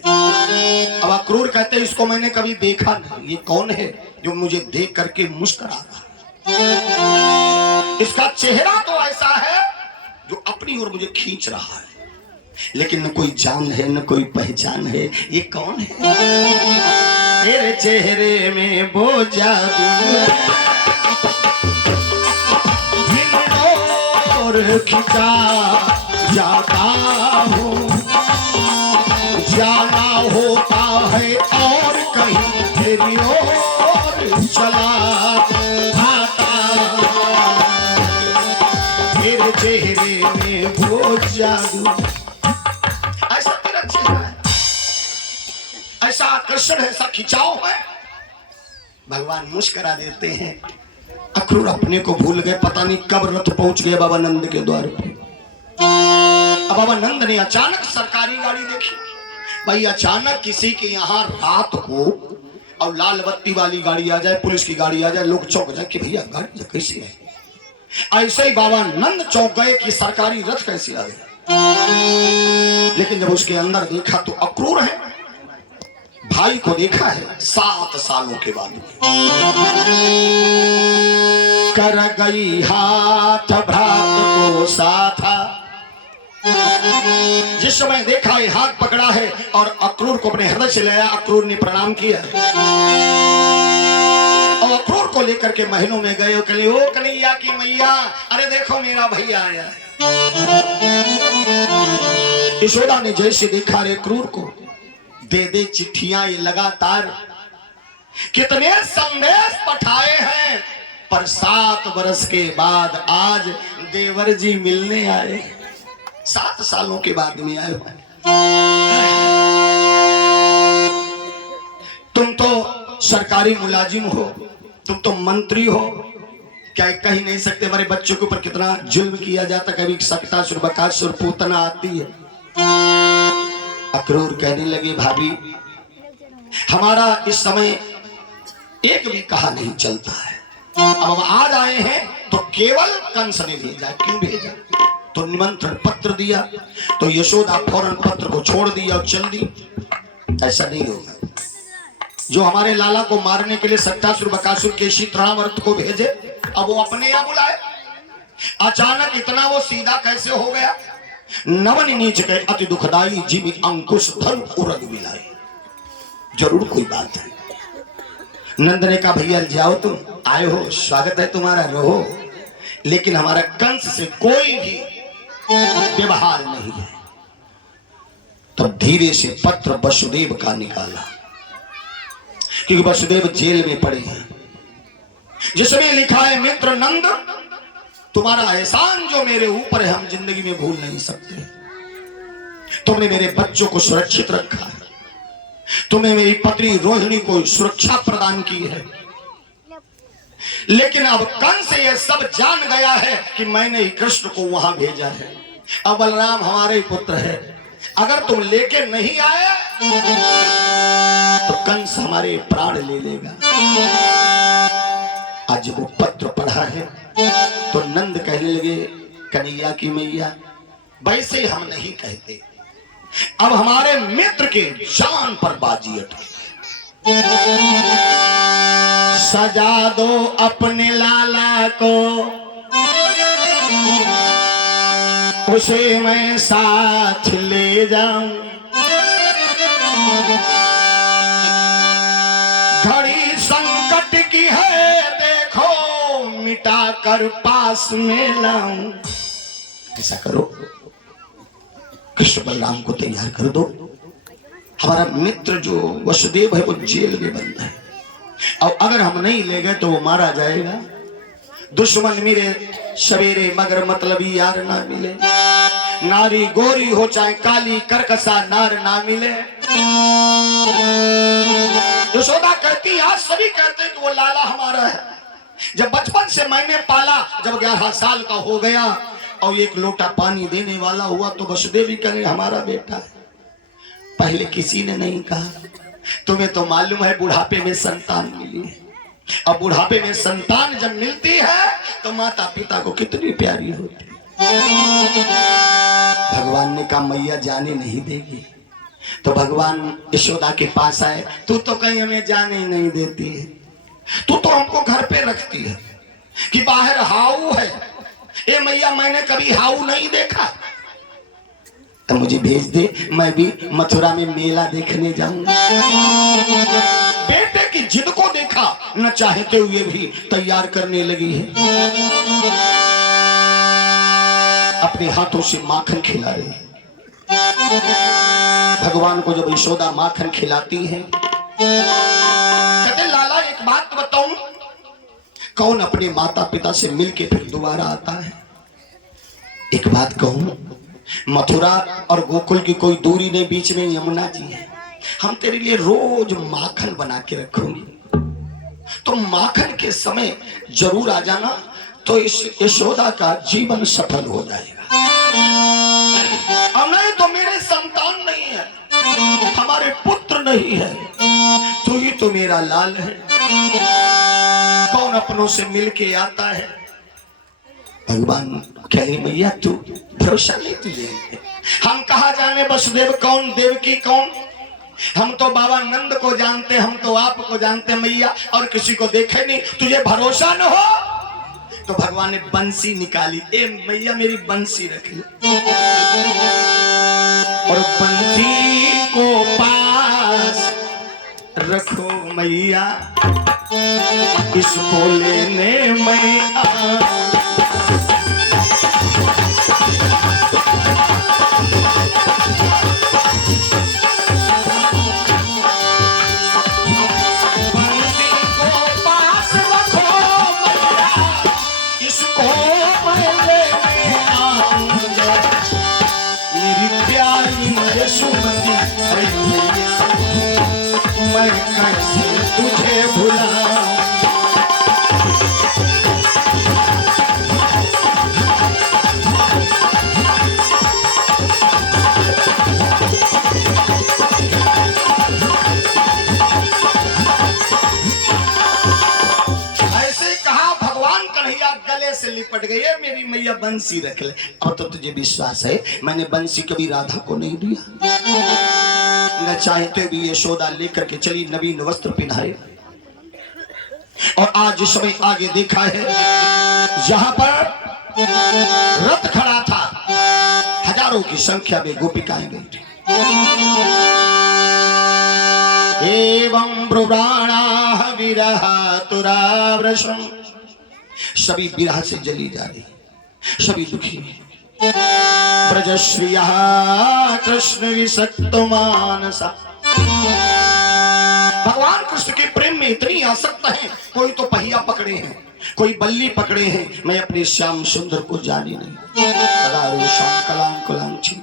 अब अक्रूर कहते इसको मैंने कभी देखा नहीं, ये कौन है जो मुझे देख करके मुस्कुरा रहा है। इसका चेहरा तो ऐसा है जो अपनी ओर मुझे खींच रहा है, लेकिन न कोई जान है न कोई पहचान है। ये कौन है? तेरे चेहरे में वो जादू और खिंचा जाता हूँ, जाना होता है और कहीं तेरी ओर चला आता। तेरे चेहरे में वो जादू, ऐसा तेरा चेहरा है, ऐसा आकर्षण है, ऐसा खिंचाव है। भगवान मुस्कुरा देते हैं। अक्रूर अपने को भूल गए, पता नहीं कब रथ पहुंच गए बाबा नंद के द्वार पे। अब बाबा नंद ने अचानक सरकारी गाड़ी देखी। भाई अचानक किसी के यहाँ रात को और लाल बत्ती वाली गाड़ी आ जाए, पुलिस की गाड़ी आ जाए, लोग चौंक जाए कि भैया गाड़ी कैसी है। ऐसे ही बाबा नंद चौंक गए कि सरकारी रथ कैसे आ गया। लेकिन जब उसके अंदर देखा तो अक्रूर है, भाई को देखा है 7 सालों के बाद। कर गई हाथ भ्रात को साथा। जिस समय देखा है हाथ पकड़ा है और अक्रूर को अपने हृदय से लाया। अक्रूर ने प्रणाम किया और अक्रूर को लेकर के महलों में गए। कहे ओ कन्हैया की मैया, अरे देखो मेरा भैया आया। यशोदा ने जैसे देखा रे अक्रूर को, दे दे चिट्ठियां ये लगातार, कितने संदेश पठाए हैं, पर 7 वर्ष के बाद आज देवर जी मिलने आए। 7 सालों के बाद में आए हैं। तुम तो सरकारी मुलाजिम हो, तुम तो मंत्री हो, क्या कह नहीं सकते हमारे बच्चों के ऊपर कितना जुल्म किया जाता। कभी सकतासुर बकासुर पूतना आती है। अक्रूर कहने लगे भाभी हमारा इस समय एक भी कहा नहीं चलता है। अब हम आज आए हैं तो केवल कंस ने भेजा। क्यों भेजा? तो निमंत्रण पत्र दिया तो यशोदा फौरन पत्र को छोड़ दिया और चल दी। ऐसा नहीं होगा। जो हमारे लाला को मारने के लिए सत्तासुर बकासुर केशी तृणावर्त को भेजे, अब वो अपने यहाँ बुलाए। अचानक इतना वो सीधा कैसे हो गया? नवन नीच के अति दुखदाई जीवी अंकुश धन उरग मिलाए। जरूर कोई बात है। नंद ने कहा भैया जाओ, तुम आए हो, स्वागत है तुम्हारा, रहो, लेकिन हमारा कंस से कोई भी व्यवहार नहीं है। तो धीरे से पत्र वसुदेव का निकाला, क्योंकि वसुदेव जेल में पड़े हैं, जिसमें लिखा है मित्र नंद तुम्हारा एहसान जो मेरे ऊपर है हम जिंदगी में भूल नहीं सकते। तुमने मेरे बच्चों को सुरक्षित रखा है, तुमने मेरी पत्नी रोहिणी को सुरक्षा प्रदान की है, लेकिन अब कंस ये सब जान गया है कि मैंने ही कृष्ण को वहां भेजा है। अब बलराम हमारे पुत्र है, अगर तुम लेके नहीं आए तो कंस हमारे प्राण ले लेगा। आज वो पत्र पढ़ा है तो नंद कहने लगे कन्हैया की मैया वैसे हम नहीं कहते, अब हमारे मित्र के जान पर बाजी अटकी। सजा दो अपने लाला को, उसे मैं साथ ले जाऊं, घड़ी संकट की है देखो मिटा कर पास में लाऊं। ऐसा करो, कृष्ण बलराम को तैयार कर दो। हमारा मित्र जो वसुदेव है वो जेल में बंद है, और अगर हम नहीं ले गए तो वो मारा जाएगा। दुश्मन मिले सवेरे मगर मतलबी यार ना मिले, नारी गोरी हो चाहे काली करकसा नार ना मिले। यशोदा कहती आज सभी कहते हैं कि वो लाला हमारा है। जब बचपन से मैंने पाला, जब 11 साल का हो गया और एक लोटा पानी देने वाला हुआ तो वसुदेव ही कहे हमारा बेटा है। पहले किसी ने नहीं कहा। तुम्हें तो मालूम है बुढ़ापे में संतान मिली है, और बुढ़ापे में संतान जब मिलती है तो माता पिता को कितनी प्यारी होती है। भगवान ने कहा मैया जाने नहीं देगी, तो भगवान यशोदा के पास आए। तू तो कहीं हमें जाने ही नहीं देती है, तू तो हमको घर पे रखती है कि बाहर हाउ है। ए मैया मैंने कभी हाउ नहीं देखा, तो मुझे भेज दे, मैं भी मथुरा में मेला देखने जाऊंगा। बेटे की जिद को देखा, न चाहते हुए भी तैयार करने लगी है। अपने हाथों से माखन खिला रही है। भगवान को जब यशोदा माखन खिलाती है, कहते लाला एक बात बताऊं, कौन अपने माता पिता से मिलके फिर दोबारा आता है? एक बात कहूं, मथुरा और गोकुल की कोई दूरी नहीं, बीच में यमुना जी है। हम तेरे लिए रोज माखन बना के रखूंगी, तो माखन के समय जरूर आ जाना, तो इस यशोदा का जीवन सफल हो जाएगा। अब नहीं तो मेरे संतान नहीं है, हमारे पुत्र नहीं है, तू ही तो मेरा लाल है। कौन अपनों से मिलके आता है? भगवान कहे मैया तू भरोसा नहीं तुझे, हम कहा जाने वसुदेव कौन देवकी कौन? हम तो बाबा नंद को जानते, हम तो आपको जानते मैया, और किसी को देखे नहीं। तुझे भरोसा न हो तो भगवान ने बंसी निकाली। ए मैया मेरी बंसी रख ली, और बंसी को पास रखो मैया, इसको लेने मैं आ। से लिपट गई है मेरी मैया, बंसी रख ले। अब तो तुझे विश्वास है मैंने बंसी कभी राधा को नहीं दिया, न चाहते भी यशोदा लेकर के चली, नवीन वस्त्र पहनाए। और आज इस समय आगे देखा है जहां पर रथ खड़ा था, हजारों की संख्या में गोपिकाएं गई। एवं ब्रुवाणा विरह तुराव्रशम, सभी विरह से जली जा रही, सभी दुखी है। ब्रजश्रिया कृष्ण विसक्त मानसा, भगवान कृष्ण के प्रेम में इतनी आसक्त है, कोई तो पहिया पकड़े हैं, कोई बल्ली पकड़े हैं, मैं अपने श्याम सुंदर को जानी नहीं। श्याम कलां कुलांची,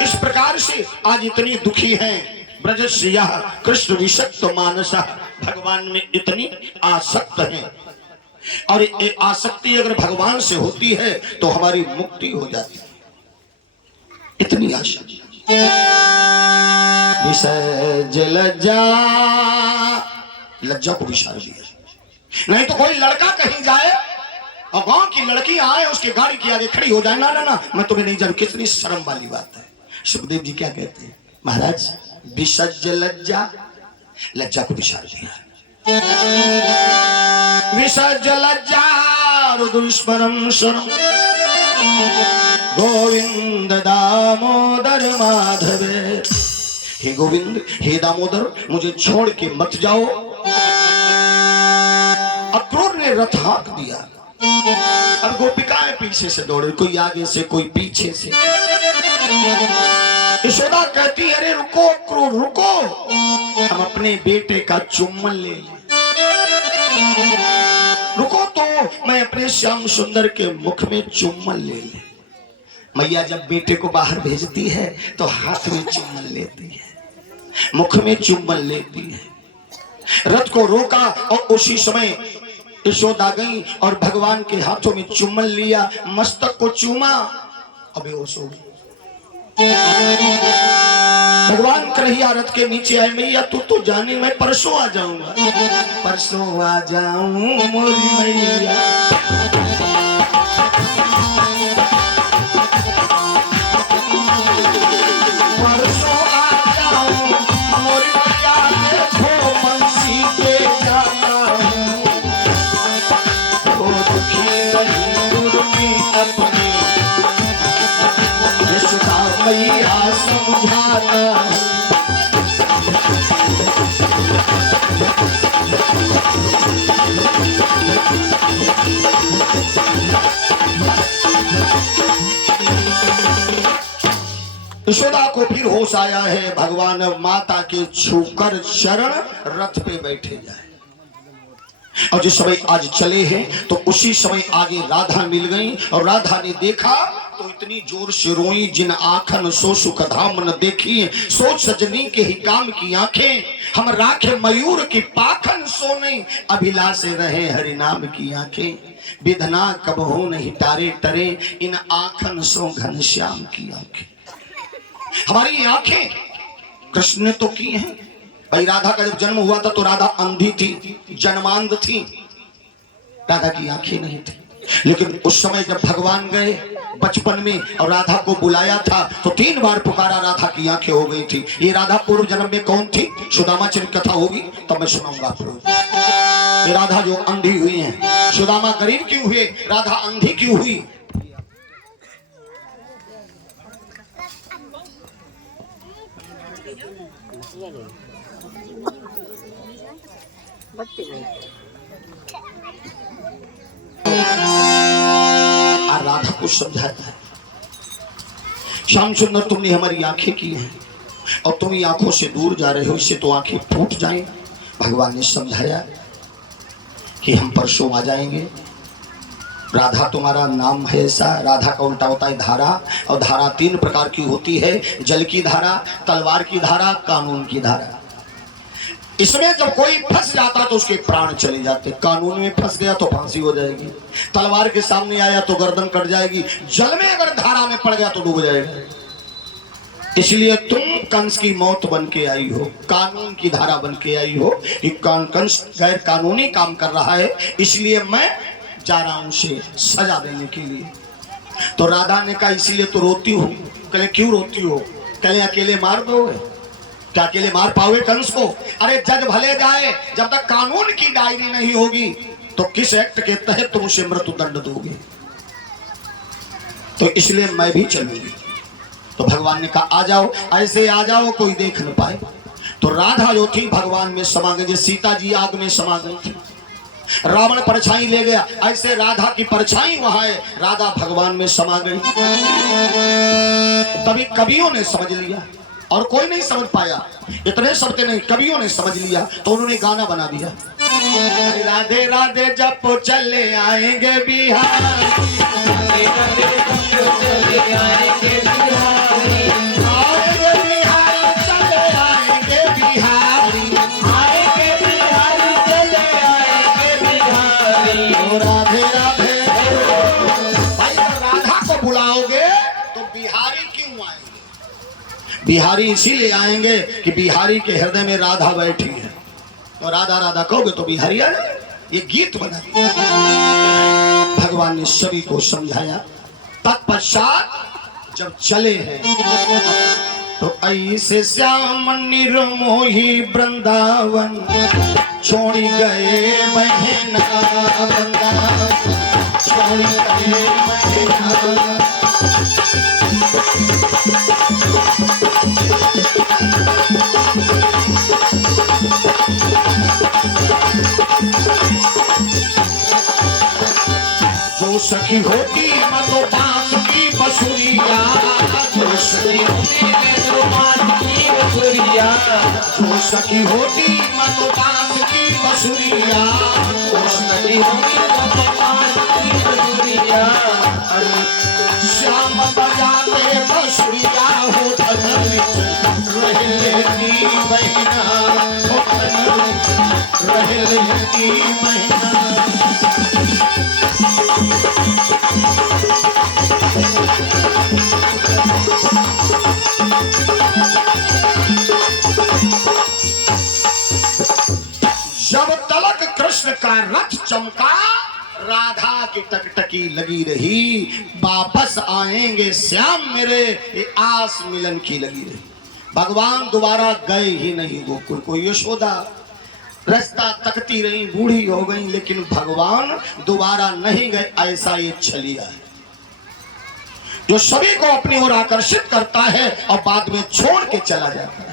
इस प्रकार से आज इतनी दुखी हैं। ब्रजश्रिया कृष्ण विसक्त मानसा, भगवान में इतनी आसक्त है। और ये आसक्ति अगर भगवान से होती है तो हमारी मुक्ति हो जाती है, इतनी आसक्ति। विसर्ज लज्जा, लज्जा को विसर दिया। नहीं तो कोई लड़का कहीं जाए और गांव की लड़की आए उसके गाड़ी के आगे खड़ी हो जाए, ना ना ना मैं तुम्हें नहीं जानू, कितनी शर्म वाली बात है। सुखदेव जी क्या कहते हैं, महाराज विसर्ज लज्जा, लज्जा को विसर दिया। विसर्ज लज्जा रुदुस्मरम स्वरम, गोविंद दामोदर माधवे। हे गोविंद, हे दामोदर, मुझे छोड़ के मत जाओ। अक्रूर ने रथ हाँक दिया, अब गोपिकाएं पीछे से दौड़े, कोई आगे से कोई पीछे से। यशोदा कहती, अरे रुको अक्रूर रुको, हम अपने बेटे का चुम्बन ले लें। रुको तो मैं अपने श्याम सुंदर के मुख में चुम्बन ले ले। मैया जब बेटे को बाहर भेजती है तो हाथ में चुम्बन लेती है, मुख में चुम्बन लेती है। रथ को रोका और उसी समय यशोदा गई और भगवान के हाथों में चुम्बन लिया, मस्तक को चूमा, अबे वो सो गई। भगवान कन्हैया रथ के नीचे आए, मैया तू तो जाने मैं परसों आ जाऊंगा, परसों आ जाऊं मोरी मैया। परसों आ जाऊं मोरी मैया, देखो बंसी पे जाना हूं, वो दुखी नहीं दुर्गी अपनी, यशोदा मैया समझाना। यशोदा को फिर होश आया है, भगवान माता के छूकर चरण रथ पे बैठे जाए। और जिस समय आज चले हैं तो उसी समय आगे राधा मिल गई, और राधा ने देखा तो इतनी जोर से रोई, जिन आंखन सो सुख धाम न देखी, सोच सजनी के ही काम की आंखें, हम राखे मयूर की पाखन सोने, अभिलाषे रहे हरि नाम की आंखें, विधना कब हो नहीं तारे टरे, इन आंखन सो घनश्याम की आंखें। हमारी आंखें कृष्ण ने तो की हैं। भाई राधा का जब जन्म हुआ था तो राधा अंधी थी, जन्मांध थी, राधा की आंखें नहीं थी। लेकिन उस समय जब भगवान गए बचपन में और राधा को बुलाया था तो 3 बार पुकारा, राधा की आंखें हो गई थी। ये राधा पूर्व जन्म में कौन थी, सुदामा चरित कथा होगी तब मैं सुनाऊंगा आप लोग। ये राधा जो अंधी हुई है, सुदामा गरीब क्यों हुए, राधा अंधी क्यों हुई। राधा को समझाता है, श्याम सुंदर तुमने हमारी आंखें की हैं और तुम ये आंखों से दूर जा रहे हो, इससे तो आंखें फूट जाएं। भगवान ने समझाया कि हम परसों आ जाएंगे। राधा तुम्हारा नाम है ऐसा, राधा का उल्टा होता है धारा, और धारा 3 प्रकार की होती है, जल की धारा, तलवार की धारा, कानून की धारा। इसमें जब कोई फंस जाता तो उसके प्राण चले जाते, कानून में फंस गया तो फांसी हो जाएगी, तलवार के सामने आया तो गर्दन कट जाएगी, जल में अगर धारा में पड़ गया तो डूब जाएगा। इसलिए तुम कंस की मौत बन के आई हो, कानून की धारा बन के आई हो कि कंस गैर कानूनी काम कर रहा है, इसलिए मैं जा रहा हूं उसे सजा देने के लिए। तो राधा ने कहा इसलिए तो रोती हो। कहे क्यों रोती हो? कहे अकेले मार दोगे क्या? अकेले मार पाओगे कंस को? अरे जज भले जाए, जब तक कानून की डायरी नहीं होगी तो किस एक्ट के तहत तुम उसे मृत्यु दंड दोगे? तो इसलिए मैं भी चलूंगी। तो भगवान ने कहा आ जाओ, ऐसे आ जाओ कोई देख न पाए। तो राधा जो थी भगवान में समा गई, सीता जी आग में समा गई थी। रावण परछाई ले गया, ऐसे राधा की परछाई वहां है, राधा भगवान में समा गई। तभी कवियों ने समझ लिया और कोई नहीं समझ पाया, इतने शब्द नहीं, कवियों ने समझ लिया तो उन्होंने गाना बना दिया। राधे राधे जब चले आएंगे बिहार, राधे राधे जब चले आएंगे बिहार, आएंगे बिहार चले आएंगे बिहारी, आएंगे बिहार चले आएंगे बिहारी। राधे राधे भाई, राधा को बुलाओगे तो बिहारी क्यों आएंगे? बिहारी इसीलिए आएंगे कि बिहारी के हृदय में राधा बैठी है। तो राधा राधा कहोगे तो बिहारी आ जाए। ये गीत बना भगवान ने सभी को समझाया। तत्पश्चात जब चले हैं तो ऐसे श्याम निर्मोही वृंदावन छोड़ी गए महीना, छोड़ी गए महीना। जो सखी होती मतो बांस की बसुरिया, जो सखी होती मतो बांस की बसुरिया, जो सखी होती मतो बांस की बसुरिया, जो सखी होती मतो बांस की बसुरिया। श्याम बजाते बसुरिया हो रहती महीना, रहती महीना। जब तलक कृष्ण का रथ चमका, राधा की टकटकी लगी रही, वापस आएंगे श्याम मेरे, ये आस मिलन की लगी रही। भगवान दोबारा गए ही नहीं गोकुल को। यशोदा रास्ता तकती रही, बूढ़ी हो गई, लेकिन भगवान दोबारा नहीं गए, ऐसा ये छलिया है जो सभी को अपनी ओर आकर्षित करता है और बाद में छोड़ के चला जाता है।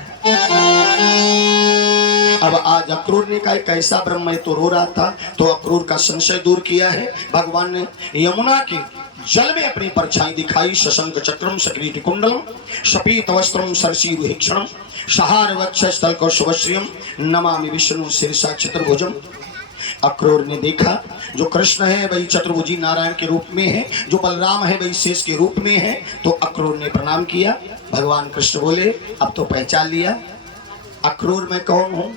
अब आज अक्रूर ने कहा कैसा ब्रह्म है, तो रो रहा था, तो अक्रूर का संशय दूर किया है भगवान ने। यमुना के जल में अपनी परछाई दिखाई, शशंक चक्रम सकृति कुंडलम शपीत वस्त्रम सरसीरुहिक्षणम सहार वक्षस्थल को शुभश्रियम नमामि विष्णु शीर्षा चतुर्भुजम। अक्रूर ने देखा जो कृष्ण है वही चतुर्भुजी नारायण के रूप में है, जो बलराम है वही शेष के रूप में है। तो अक्रूर ने प्रणाम किया। भगवान कृष्ण बोले अब तो पहचान लिया अक्रूर मैं कौन हूँ,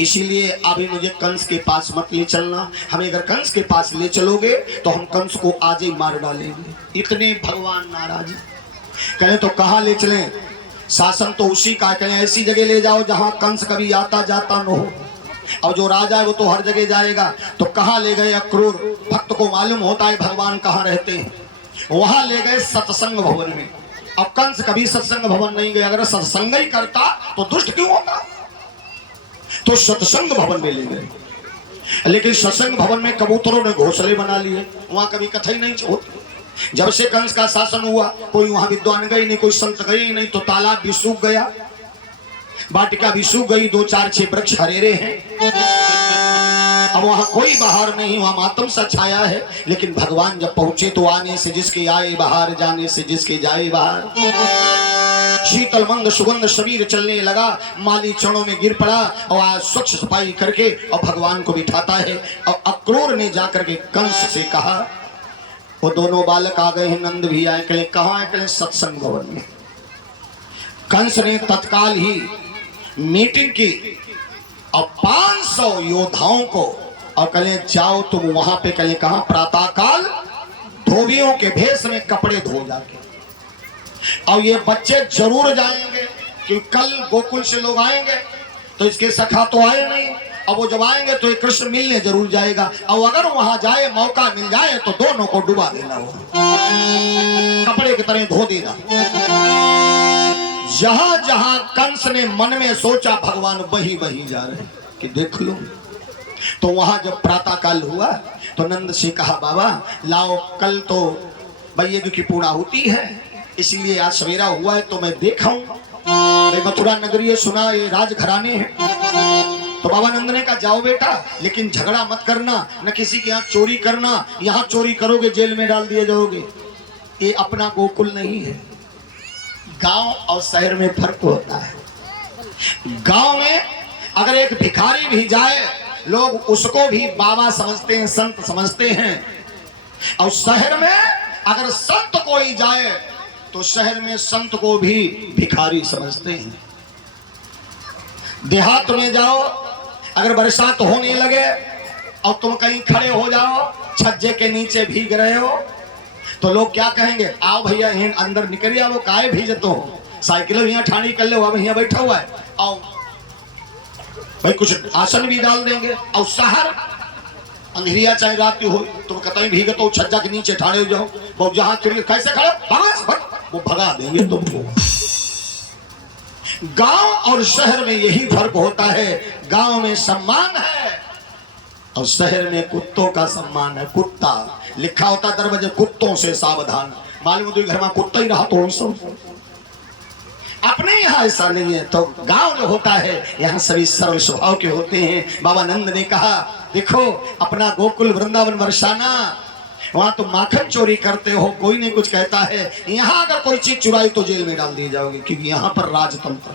इसीलिए अभी मुझे कंस के पास मत ले चलना। हमें अगर कंस के पास ले चलोगे तो हम कंस को आज ही मार डालेंगे। इतने भगवान नाराज कहें तो कहाँ ले चलें, शासन तो उसी का, कहें ऐसी जगह ले जाओ जहाँ कंस कभी आता जाता न हो। अब जो राजा है वो तो हर जगह जाएगा, तो कहाँ ले गए अक्रूर? भक्त को मालूम होता है भगवान कहाँ रहते हैं, वहां ले गए सत्संग भवन में। अब कंस कभी सत्संग भवन नहीं गया, अगर सत्संग ही करता तो दुष्ट क्यों होता, तो सत्संग भवन में ले गए। लेकिन सत्संग भवन में कबूतरों ने घोंसले बना लिए, वहां कभी कथा ही नहीं होती। जब से कंस का शासन हुआ कोई वहां विद्वान गई नहीं, कोई संत गए ही नहीं, तो तालाब भी सूख गया, वाटिका भी सूख गई, 2 4 6 वृक्ष हरेरे हैं। अब वहां कोई बाहर नहीं, वहां मातम सा छाया है। लेकिन भगवान जब पहुंचे तो आने से जिसके आए बाहर, जाने से जिसके जाए बाहर। शीतल मंद सुगंध शरीर चलने लगा, माली चरणों में गिर पड़ा और आज स्वच्छ सफाई करके और भगवान को बिठाता है। और अक्रूर ने जाकर के कंस से कहा, वो दोनों बालक आ गए हैं, नंद भी आए, कहे कहाँ है, कहे सत्संग भवन में। कंस ने तत्काल ही मीटिंग की और 500 योद्धाओं को और कहे जाओ तुम वहां पे, कहे कहां, प्रातः काल धोबियों के भेष में कपड़े धो जाके और ये बच्चे जरूर जाएंगे कि कल गोकुल से लोग आएंगे, तो इसके सखा तो आए नहीं, अब वो जब आएंगे तो ये कृष्ण मिलने जरूर जाएगा, और अगर वहां जाए मौका मिल जाए तो दोनों को डुबा देना हो, कपड़े की तरह धो देना। जहां जहां कंस ने मन में सोचा भगवान वही वही जा रहे कि देख लो। तो वहां जब प्रातः काल हुआ तो नंद से कहा बाबा लाओ, कल तो यज्ञ की पूर्णाहुति है, इसलिए आज सवेरा हुआ है तो मैं देखा हूं, मथुरा नगरी सुना ये राजघराने हैं। तो बाबा नंद ने कहा जाओ बेटा, लेकिन झगड़ा मत करना, न किसी के यहाँ चोरी करना, यहाँ चोरी करोगे जेल में डाल दिए जाओगे। ये अपना गोकुल नहीं है। गांव और शहर में फर्क होता है। गांव में अगर एक भिखारी भी जाए लोग उसको भी बाबा समझते हैं, संत समझते हैं, और शहर में अगर संत कोई जाए तो शहर में संत को भी भिखारी समझते हैं। देहात में जाओ, अगर बरसात होने लगे और तुम कहीं खड़े हो जाओ छज्जे के नीचे भीग रहे हो तो लोग क्या कहेंगे, आओ भैया यहीं अंदर निकल आओ, काहे भीजतो हो, साइकिल यहाँ ठाणी कर लो, अब यहाँ बैठा हुआ है, आओ भाई कुछ आसन भी डाल देंगे। और शहर अंधेरिया चाहे रात की हो, तुम कतई भीगतो छज्जा के नीचे ठाणे हो जाओ, वो जहां कैसे खड़े वो भगा देंगे तुमको। गांव और शहर में यही फर्क होता है। गांव में सम्मान है और शहर में कुत्तों का सम्मान है। कुत्ता लिखा होता दरवाजे कुत्तों से सावधान, मालूम तो घर में कुत्ता ही रहा तो सब। अपने यहाँ ऐसा नहीं है। तो गांव जो होता है यहाँ सभी सरल स्वभाव के होते हैं। बाबा नंद ने कहा देखो अपना गोकुल वृंदावन बरसाना, वहां तो माखन चोरी करते हो, कोई नहीं कुछ कहता है, यहाँ अगर कोई चीज चुराई तो जेल में डाल दिए जाओगे, क्योंकि यहाँ पर राजतंत्र।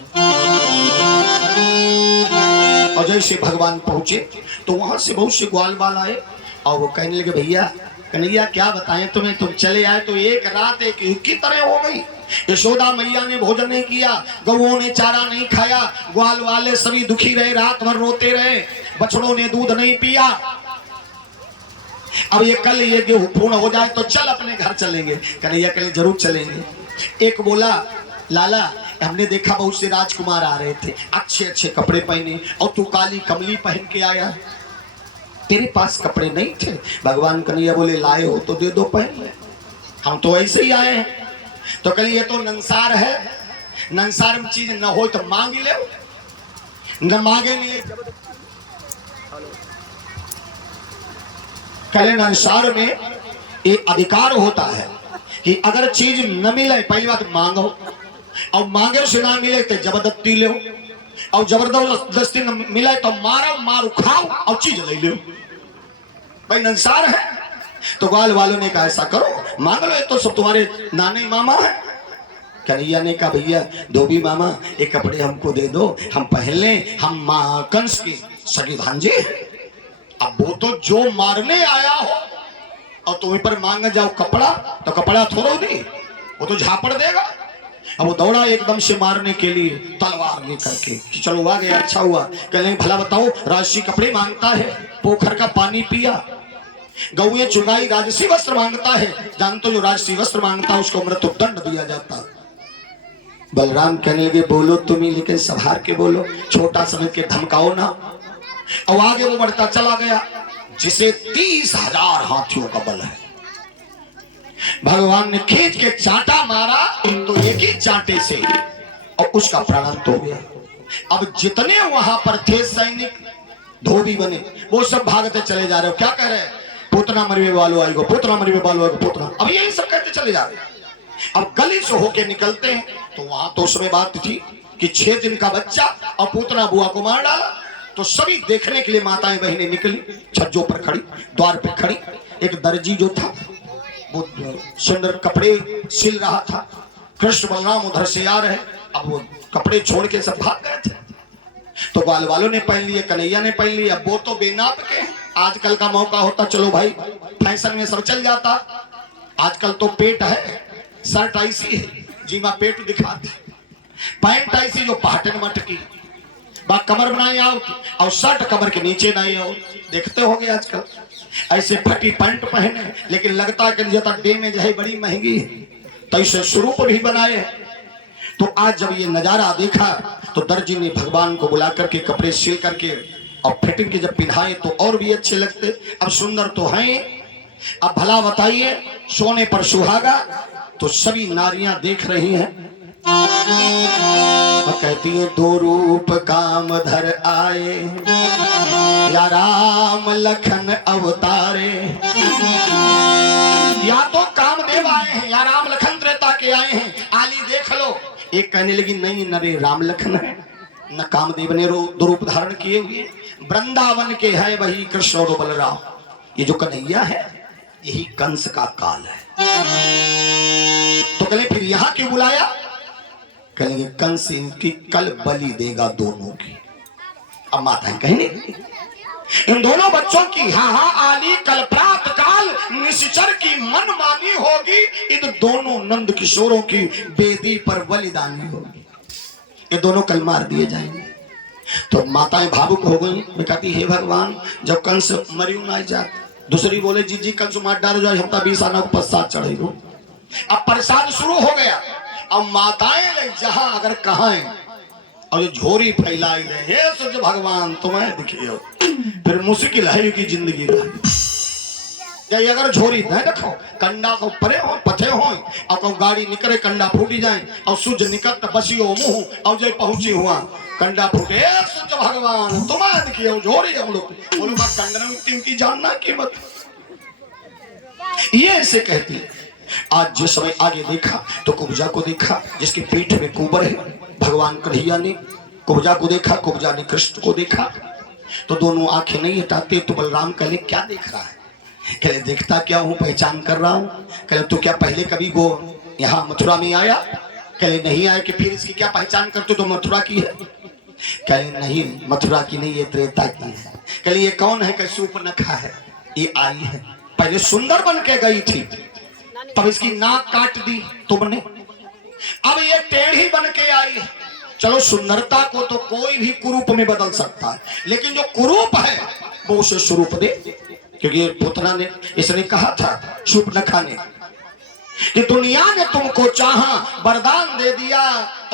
और जैसे भगवान पहुंचे तो वहां से बहुत से ग्वाल बाल आए और वो कहने लगे भैया कन्हैया क्या बताएं तुम्हें, तुम चले आए तो एक रात एक की तरह हो गई। यशोदा मैया ने भोजन नहीं किया, गौओं ने चारा नहीं खाया, ग्वाल वाले सभी दुखी रहे, रात भर रोते रहे, बछड़ों ने दूध नहीं पिया। अब ये कल ये पूर्ण हो जाए तो चल अपने घर चलेंगे। कन्हैया कल जरूर चलेंगे। एक बोला लाला हमने देखा बहुत से राजकुमार आ रहे थे, अच्छे अच्छे कपड़े पहने, और तू काली कमली पहन के आया, तेरे पास कपड़े नहीं थे? भगवान कन्हैया बोले लाए हो तो दे दो पहन ले, हम तो ऐसे ही आए हैं। तो कल ये तो नंसार है, नंसार में चीज न हो तो मांग ले, न मांगे मिले। कल नंसार में एक अधिकार होता है कि अगर चीज न मिले पहली बात मांगो, और मांगे से ना मिले तो जबरदस्ती लो, और जबरदस्ती न मिले तो मारो मारो खाओ और चीज ले लो। भाई नंसार है। तो ग्वाल वालों ने कहा ऐसा करो मांग लो, तो सब तुम्हारे नाने मामा है। कन्हैया ने कहा भैया धोबी मामा ये कपड़े हमको दे दो, हम पहन लें, हम कंस की सगी भांजे। अब वो तो जो मारने आया हो और तुम्हें पर मांग जाओ कपड़ा, तो कपड़ा थोड़ा दी, वो तो झापड़ देगा। अब वो दौड़ा एकदम से मारने के लिए तलवार लेकर के, चलो आ गया अच्छा हुआ। कहने भला बताओ राजसी कपड़े मांगता है, पोखर का पानी पिया, गौए चुगाई राजसी वस्त्र मांगता है, जानते जो राजसी वस्त्र मांगता है उसको मृत्यु दंड दिया जाता। बलराम कहने लगे बोलो तुम्हें, लेकिन संभार के बोलो, छोटा समझ के धमकाओ ना। और आगे वो बढ़ता चला गया जिसे 30,000 हाथियों का बल है। भगवान ने खींच के चांटा मारा तो एक ही चांटे से और उसका प्राणांत हो गया। अब जितने वहां पर थे सैनिक धोबी बने वो सब भागते चले जा रहे हो, क्या कह रहे हैं, पुतना मरवे वालों आएगा, पुतना मरवे वालों आएगा, पुतना। अब यही सब कहते चले जा रहे हैं। अब गली से होके निकलते हैं तो वहां तो उसमें बात थी कि 6 दिन का बच्चा और पुतना बुआ को मार डाला। तो सभी देखने के लिए माताएं बहनें निकली, छज्जों पर खड़ी, द्वार पर खड़ी। एक दर्जी जो था वो सुंदर कपड़े सिल रहा था, कृष्ण बलराम उधर से आ रहे, अब वो कपड़े छोड़ के सब भाग गए थे। तो ग्वाल वालों ने पहन लिए, कन्हैया ने पहन लिया, वो तो बेनाप के। आजकल का मौका होता चलो भाई फैशन में सब चल जाता। आजकल तो पेट है, शर्ट ऐसी है जीमा पेट दिखाती, पैंट ऐसी जो पाटन मटकी, बात कमर बनाई आओ और शर्ट कमर के नीचे नहीं आओ। देखते होंगे आजकल ऐसे फटी पैंट पहने, लेकिन लगता है कि डैमेज है, बड़ी महंगी है। तैसे स्वरूप भी बनाए हैं। तो आज जब ये नजारा देखा तो दर्जी ने भगवान को बुला करके कपड़े सिल करके और फिटिंग के जब पिन्हाए तो और भी अच्छे लगते। अब सुंदर तो हैं, अब भला बताइए सोने पर सुहागा, तो सभी नारियां देख रही हैं और कहती है दो रूप काम धर आए, या राम लखन अवतारे। या तो कामदेव आए हैं या राम लखन त्रेता के आए हैं, आली देख लो। एक कहने लगी नहीं नरे राम लखन है, न कामदेव ने दो रूप धारण किए हुए, वृंदावन के है वही कृष्ण और बलराम। ये जो कन्हैया है यही कंस का काल है। तो कहे फिर यहां क्यों बुलाया? कहेंगे कंस इनकी कल बलि देगा दोनों की। अब माता कहने इन दोनों बच्चों की आली कल प्रात काल निश्चर की मन मानी होगी, इन दोनों नंद किशोरों की बेदी पर बलिदानी होगी, ये दोनों कल मार दिए जाएंगे। तो माताएं भावुक हो गई, मैं कहती हे भगवान जब कंस मरियो ना जात, दूसरी बोले जी कंस मार डालो जाए हम 20 आना को प्रसाद चढ़े हो। अब प्रसाद शुरू हो गया। अब माताएं जहां अगर कहा और ये झोरी फैलाई रहे, हे सूर्य भगवान तुम्हें दिखियो, फिर मुश्किल है कि जिंदगी रही। अगर झोरी नहीं रखो कंडा को परे हो पथे हो और गाड़ी निकले कंडा फूटी जाए और सूर्य निकल बसियो मुंह और जय पहुंची हुआ कंडा फूटे, सूर्य भगवान तुम्हें दिखियो झोरी हम लोग बोलो कंडा की जानना कीमत। ये ऐसे कहती है। आज जिस समय आगे देखा तो कुब्जा को देखा जिसके पीठ में कुबर है, भगवान कन्हैया ने कुब्जा को देखा, कुब्जा ने कृष्ण को देखा, तो दोनों आंखें नहीं हटाते। तो बलराम कहले क्या देख रहा है? कहले देखता क्या हूँ, पहचान कर रहा हूँ। कहले तो क्या पहले कभी वो यहाँ मथुरा में आया? कहले नहीं आया। कि फिर इसकी क्या पहचान करते तो मथुरा की है? कहले नहीं मथुरा की नहीं, ये त्रेता की है। कहले ये कौन है? कैसे सूर्पनखा है, ये आई है, पहले सुंदर बन के गई थी, तब इसकी नाक काट दी तुमने, अब ये टेढ़ी बन के आई है। चलो सुंदरता को तो कोई भी कुरूप में बदल सकता है, लेकिन जो कुरूप है वो उसे स्वरूप दे। क्योंकि पुतना ने इसने कहा था शूर्पनखा ने कि दुनिया ने तुमको चाहा वरदान दे दिया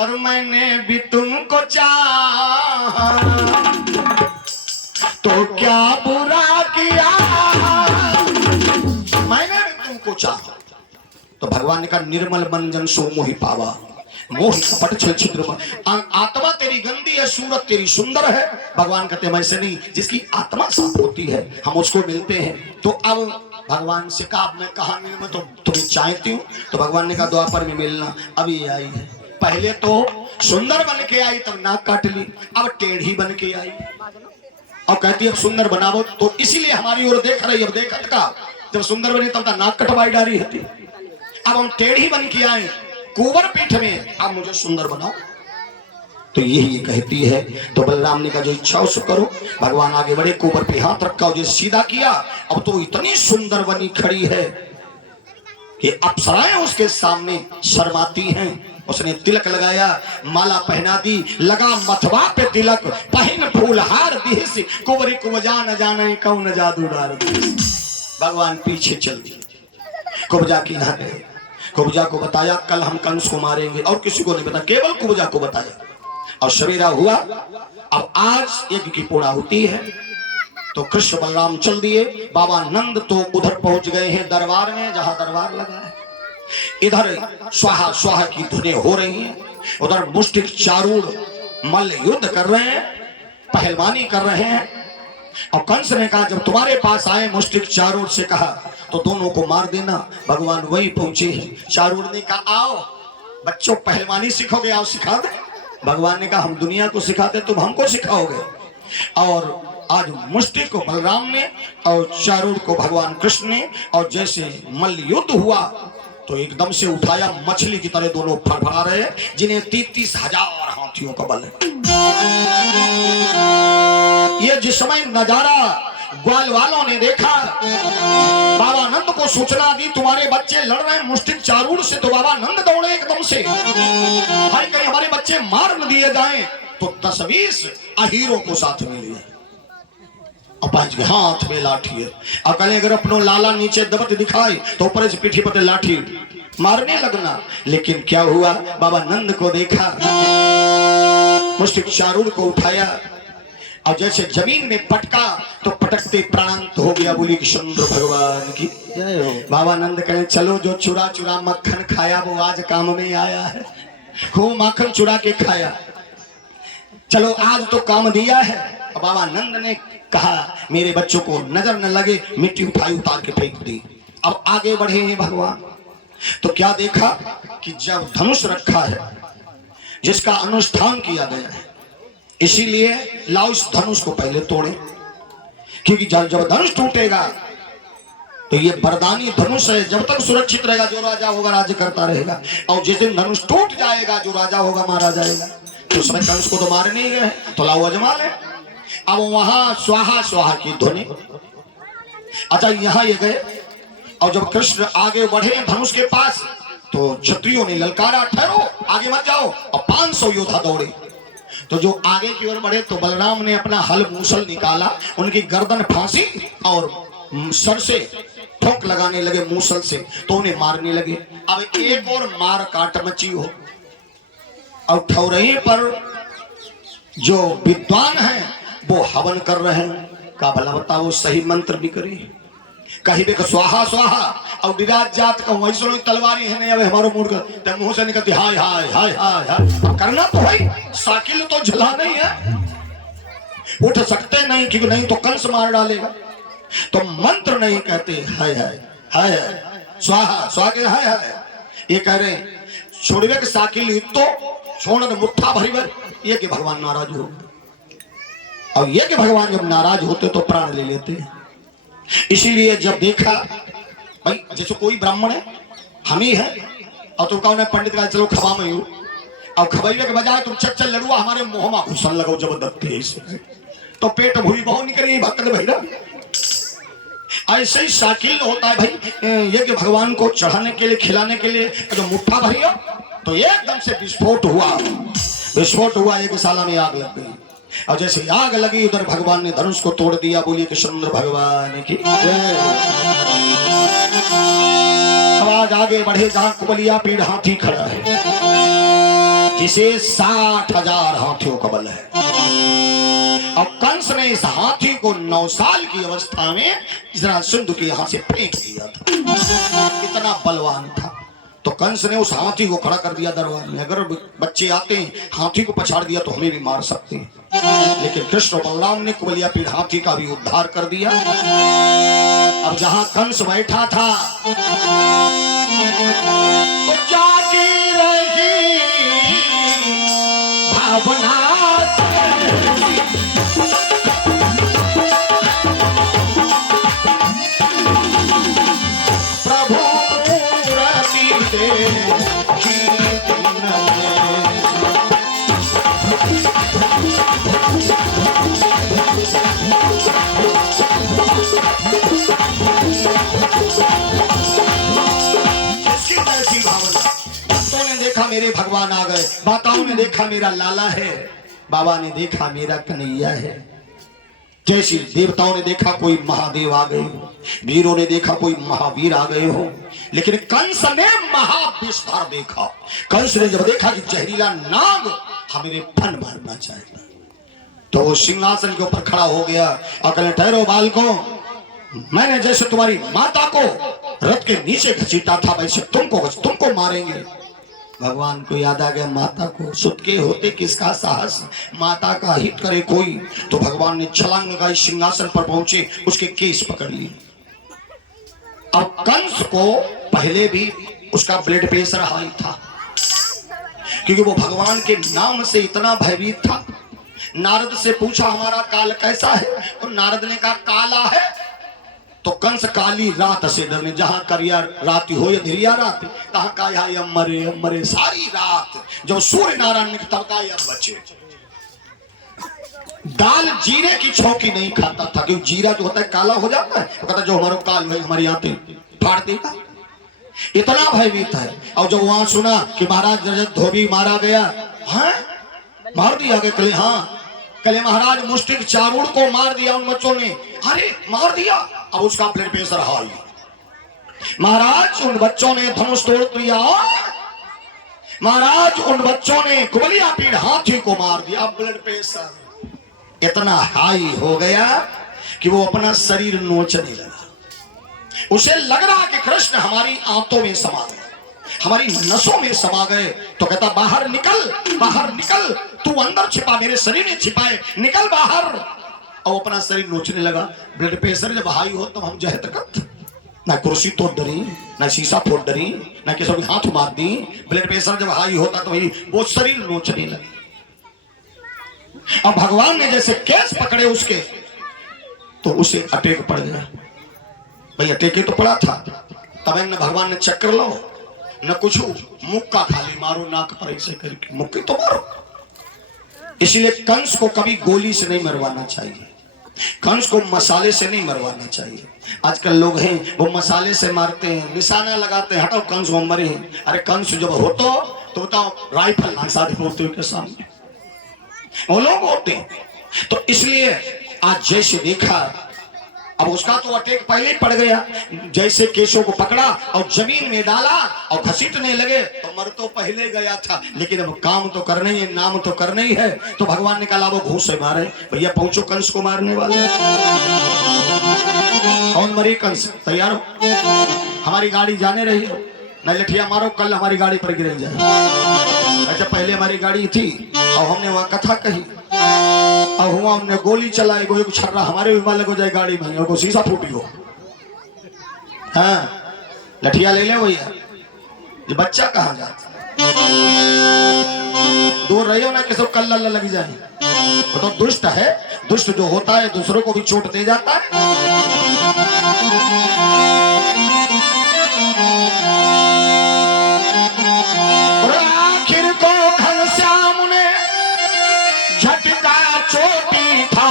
और मैंने भी तुमको चाहा, तो क्या बुरा किया मैंने भी तुमको चाहा। तो भगवान ने कहा निर्मल मंजन सो मोहि पावा, मोह कपट छल छिद्र आत्मा तेरी गंदी है, सूरत तेरी सुंदर है। भगवान कहते हैं वैसे नहीं, जिसकी आत्मा साफ होती है हम उसको मिलते हैं। तो अब भगवान से कहा मैं कहा में तो तुम्हें चाहती हूँ। तो भगवान ने कहा द्वापर में मिलना। अभी आई है, पहले तो सुंदर बन के आई तब नाक काट ली, अब टेढ़ी बन के आई और कहती है सुंदर बनावो। तो इसीलिए हमारी ओर देख रही। अब देखत का जब सुंदर बनी तब नाक कटवाई डाली थी, अब हम टेढ़ी बन के आए कुंवर पीठ में, अब मुझे सुंदर बनाओ। तो यही कहती है। तो बलराम ने कहा जो इच्छा उसे करो। भगवान आगे बढ़े, कुंवर पे हाथ रखा और सीधा किया। अब तो इतनी सुंदर बनी खड़ी है कि अप्सराएं उसके सामने शर्माती हैं। उसने तिलक लगाया, माला पहना दी, लगा मथवा पे तिलक, पहन फूलहार दिस, कुंवरी कुब्जा न जाने कौन जादू डार। भगवान पीछे चल दिए, कुब्जा की ना गए। कुब्जा को बताया कल हम कंस को मारेंगे, और किसी को नहीं बताया, केवल कुब्जा को बताया। और सवेरा हुआ, अब आज यज्ञ की पूर्णाहुति है। तो कृष्ण बलराम चल दिए। बाबा नंद तो उधर पहुंच गए हैं दरबार में, जहां दरबार लगा है। इधर स्वाहा स्वाहा की धुनें हो रही हैं, उधर मुष्टिक चारूढ़ मल्ल युद्ध कर रहे हैं, पहलवानी कर रहे हैं। और कंस ने कहा जब तुम्हारे पास आए मुष्टिक चारूढ़ से कहा तो दोनों को मार देना। भगवान वही पहुंचे हैं। चारूढ़ ने कहा आओ बच्चों पहलवानी सीखोगे, आओ सिखा दे। भगवान ने कहा हम दुनिया को सिखाते तुम हमको सिखाओगे। और आज मुष्टिक को बलराम ने और चारूढ़ को भगवान कृष्ण ने, और जैसे मल्ल युद्ध हुआ तो एकदम से उठाया, मछली की तरह दोनों फड़फड़ा रहे, जिन्हें 33,000 हाथियों का बल है। ये जिस समय नजारा ग्वाल वालों ने देखा, बाबा नंद को सूचना दी तुम्हारे बच्चे लड़ रहे हैं मुष्टिक चारूढ़ से। तो बाबा नंद दौड़े एकदम से, भाई कहीं हमारे बच्चे मार न दिए जाएं। तो 10-20 अहीरों को साथ में लिए, अपाज के हाथ में लाठी है। और कहें अगर अपनो लाला नीचे दबत दिखाई तो ऊपर से पीठी पर लाठी मारने लगना। लेकिन क्या हुआ, बाबा नंद को देखा, मुष्टिक चारूढ़ को उठाया और जैसे जमीन में पटका तो पटकते प्राणांत हो गया। बोली कृष्ण भगवान की जय हो। बाबा नंद कहे चलो, जो चुरा चुरा मक्खन खाया वो आज काम में आया है। खूब माखन चुरा के खाया, चलो आज तो काम दिया है। बाबा नंद ने कहा मेरे बच्चों को नजर न लगे, मिट्टी उठाई उतार के फेंक दी। अब आगे बढ़े हैं भगवान, तो क्या देखा कि जब धनुष रखा है जिसका अनुष्ठान किया गया है, इसीलिए लाओ इस धनुष को पहले तोड़े, क्योंकि जब धनुष टूटेगा तो ये वरदानी धनुष है, जब तक सुरक्षित रहेगा जो राजा होगा राज्य करता रहेगा, और जिस दिन धनुष टूट जाएगा जो राजा होगा मारा जाएगा। तो समय कंस को तो मारने ही गए, तो लाओ अजमा ले। अब वहां स्वाहा स्वाहा की ध्वनि। अच्छा यहां ये गए, और जब कृष्ण आगे बढ़े धनुष के पास तो क्षत्रियों ने ललकारा ठहरो आगे मत जाओ, और 500 योद्धा दौड़े। तो जो आगे की ओर बढ़े तो बलराम ने अपना हल मूसल निकाला, उनकी गर्दन फांसी और सर से ठोक लगाने लगे मूसल से, तो उन्हें मारने लगे। अब एक और मार काट मची हो, और ठौरही पर जो विद्वान हैं वो हवन कर रहे हैं। का भला बताओ सही मंत्र भी करी, कहीं भी स्वाहा स्वाहा, और विराट जात का वैष्णो तलवारी है नहीं, अब हमारो मूड कर मुंह से निकलती हाय हाय हाय हाय हाय। करना तो भाई साकिल तो जला नहीं है, उठ सकते नहीं क्योंकि नहीं तो कंस मार डालेगा। तो मंत्र नहीं कहते हाय हाय हाय स्वाहा स्वाहा हाय हाय, ये कह रहे छोड़वे के साकिल तो छोड़ मुट्ठा भरी भर, ये कि भगवान नाराज हो, और ये कि भगवान जब नाराज होते तो प्राण ले लेते हैं। इसीलिए जब देखा भाई जैसे कोई ब्राह्मण है हम ही है, और तुम कहो पंडित का चलो खबा में हो, और खबैबे के बजाय तुम चल लड़ुआ हमारे मुंह में घुसन लगाओ जबरदस्ती ऐसे, तो पेट भूरी बहु निकली भक्त भैया। ऐसे ही साकिल होता है भाई, ये कि भगवान को चढ़ाने के लिए खिलाने के लिए जो मुट्ठा भरिया तो एकदम से विस्फोट हुआ, एक साला में आग लग गई, और जैसे आग लगी उधर भगवान ने धनुष को तोड़ दिया। बोलिए कृष्ण भगवान की आवाज। आगे बढ़े जहां कुबलिया पीड़ हाथी खड़ा है, जिसे 60,000 हाथियों का बल है, और कंस ने इस हाथी को 9 साल की अवस्था में जरा सिंधु के यहां से फेंक दिया था, इतना बलवान था। तो कंस ने उस हाथी को खड़ा कर दिया दरबार में, अगर बच्चे आते हैं हाथी को पछाड़ दिया तो हमें भी मार सकते हैं। लेकिन कृष्ण बलराम ने कुबलिया पीड़ हाथी का भी उद्धार कर दिया। अब जहां कंस बैठा था तो जागी रही भावना, मेरे भगवान आ गए, माताओं ने देखा मेरा लाला है, बाबा ने देखा मेरा कन्हैया है। जैसे देवताओं ने देखा कोई महादेव आ गए हो, वीरों ने देखा कोई महावीर आ गए हो, लेकिन कंस ने महाविस्तार देखा। कंस ने जब देखा कि जहरीला नाग हमें फन मारना चाहेगा, तो वो सिंहासन के ऊपर खड़ा हो गया और कहने ठहरो बालकों, मैंने जैसे तुम्हारी माता को रथ के नीचे घसीटा था वैसे तुमको मारेंगे। भगवान को याद आ गया माता को, सुत के होते किसका साहस, माता का हित करे कोई। तो भगवान ने छलांग लगाई, सिंहासन पर पहुंचे, उसके केस पकड़ लिए। अब कंस को पहले भी उसका ब्लड प्रेशर हाई था, क्योंकि वो भगवान के नाम से इतना भयभीत था। नारद से पूछा हमारा काल कैसा है, तो नारद ने कहा काला है। तो कंस काली रात से डरने, जहां करिया रात हो या धिरिया रात, कहा का अमरे अमरे सारी रात। जब सूर्य नारायण ने तब का बचे, दाल जीरे की छौकी नहीं खाता था, क्योंकि जीरा जो होता है काला हो जाता है, तो कहता जो हमारा काल है हमारी आते फाड़ देगा, इतना भयभीत है। और जब वहां सुना कि महाराज रजत धोबी मारा गया, हाँ मार दिया गया, कले हाँ कले महाराज मुष्टिक चारूढ़ को मार दिया उन बच्चों ने, अरे मार दिया। अब उसका ब्लड प्रेशर हाई, महाराज उन बच्चों ने धनुष तोड़ दिया, महाराज उन बच्चों ने कुबलिया पीड़ हाथी को मार दिया। ब्लड प्रेशर इतना हाई हो गया कि वो अपना शरीर नोचने लगा। उसे लग रहा कि कृष्ण हमारी आंतों में समा गए, हमारी नसों में समा गए। तो कहता बाहर निकल, बाहर निकल, तू अंदर छिपा, मेरे शरीर में छिपाए, निकल बाहर। और अपना शरीर नोचने लगा। ब्लड प्रेशर जब हाई हो तो हम जहे तक ना कुर्सी तोड़ डरी, ना शीशा फोड़ डरी, ना किसी को हाथ मार दी। ब्लड प्रेशर जब हाई होता तो वही वो शरीर नोचने लगा। अब भगवान ने जैसे केस पकड़े उसके, तो उसे अटैक पड़ गया। भाई अटैक तो पड़ा था, तब न भगवान ने चक्कर लो न कुछ, मुक्का खाली मारो नाक पर ऐसे करके मुक्के तो मारो। इसलिए कंस को कभी गोली से नहीं मरवाना चाहिए, कंस को मसाले से नहीं मरवाना चाहिए। आजकल लोग हैं वो मसाले से मारते हैं, निशाना लगाते हैं, हटाओ कंस वो मरे हैं। अरे कंस जब हो तो बताओ राइफल लांसा होते हो के सामने वो लोग होते हैं। तो इसलिए आज जैसे देखा, अब उसका तो अटैक पहले ही पड़ गया। जैसे केशों को पकड़ा और जमीन में डाला और घसीटने लगे तो मर तो पहले गया था, लेकिन अब काम तो करना ही है, नाम तो करना ही है। तो भगवान ने कहा वो घूस से मारे। भैया पहुंचो कंस को मारने वाले। कौन मरी? कंस। तैयार हो, हमारी गाड़ी जाने रही हो, न लठिया मारो, कल हमारी गाड़ी पर गिर जाए। अच्छा पहले हमारी गाड़ी थी और हमने वहां कथा कही और हुआ हमने गोली चलाई, कोई छर्रा हमारे भी मालक हो जाए गाड़ी में, को शीशा फूटी हो। हाँ लठिया ले ले भैया। ये बच्चा कहाँ जाता, दूर रही हो ना किसी कल लल्ला लगी जाए। वो तो दुष्ट है, दुष्ट जो होता है दूसरों को भी चोट दे जाता है। और आखिर को घनश्याम ने झटका चोटी था,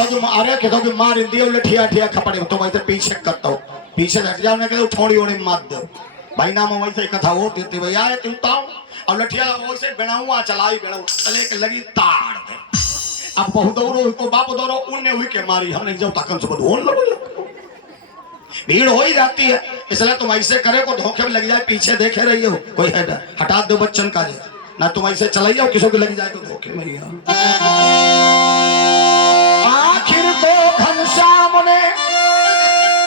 जो अरे कहता कि मार दिया लठिया ठिया खपड़े। तो वैसे पीछे करता हूँ, पीछे हट जाओ, मैं कहता थोड़ी ओड़ी मार दो भाई नाम वैसे कथा हो देते भैया और लठिया वैसे बेणाऊआ चलाई, बेणाऊ चले के लगी ताड़ दे। अब बहुत दौड़ो को बाप दौड़ो उन्ने हुई के मारी, हमने जब तक भीड़ हो ही जाती है। इसलिए तुम ऐसे करे को धोखे में लग जाए, पीछे देखे रही हो कोई है ना, हटा दो बच्चन का ना, तुम ऐसे चलाइए और किसी को लग जाए तो धोखे में। आखिर को घनश्याम ने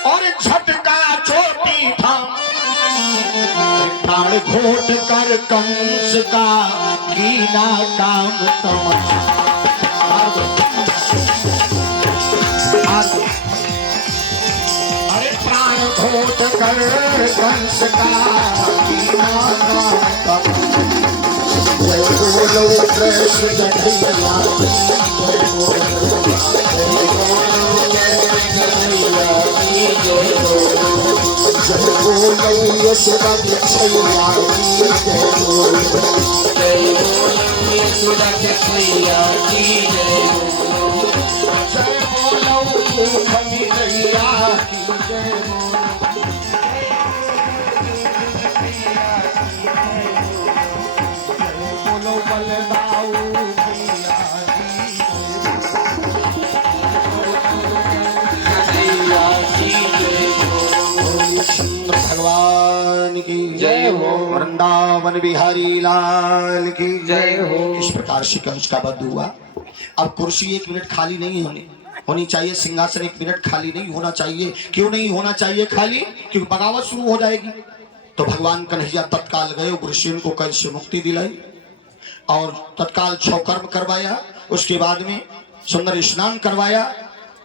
और झटका चोटी था, प्राण घोट कर कंस का कीना काम तमाशा। अरे प्राण घोट कर कंस का कीना काम तमाशा। जय बोलो कृष्ण जगैया, जय बोलो यशोदा की छैया की, जय बोलो यशोदा की छैया की, जय बोलो भूख मिलैया की, जय बोलो बलदाऊ भैया भगवान की जय हो, वृंदावन बिहारी लाल की जय हो। इस प्रकार से कंस का वध हुआ। अब कुर्सी 1 मिनट खाली नहीं होनी चाहिए, सिंहासन 1 मिनट खाली नहीं होना चाहिए। क्यों नहीं होना चाहिए खाली? क्योंकि बगावत शुरू हो जाएगी। तो भगवान कन्हैया तत्काल गए, उग्रसेन को कैद से मुक्ति दिलाई और तत्काल 6 कर्म करवाया। उसके बाद में सुंदर स्नान करवाया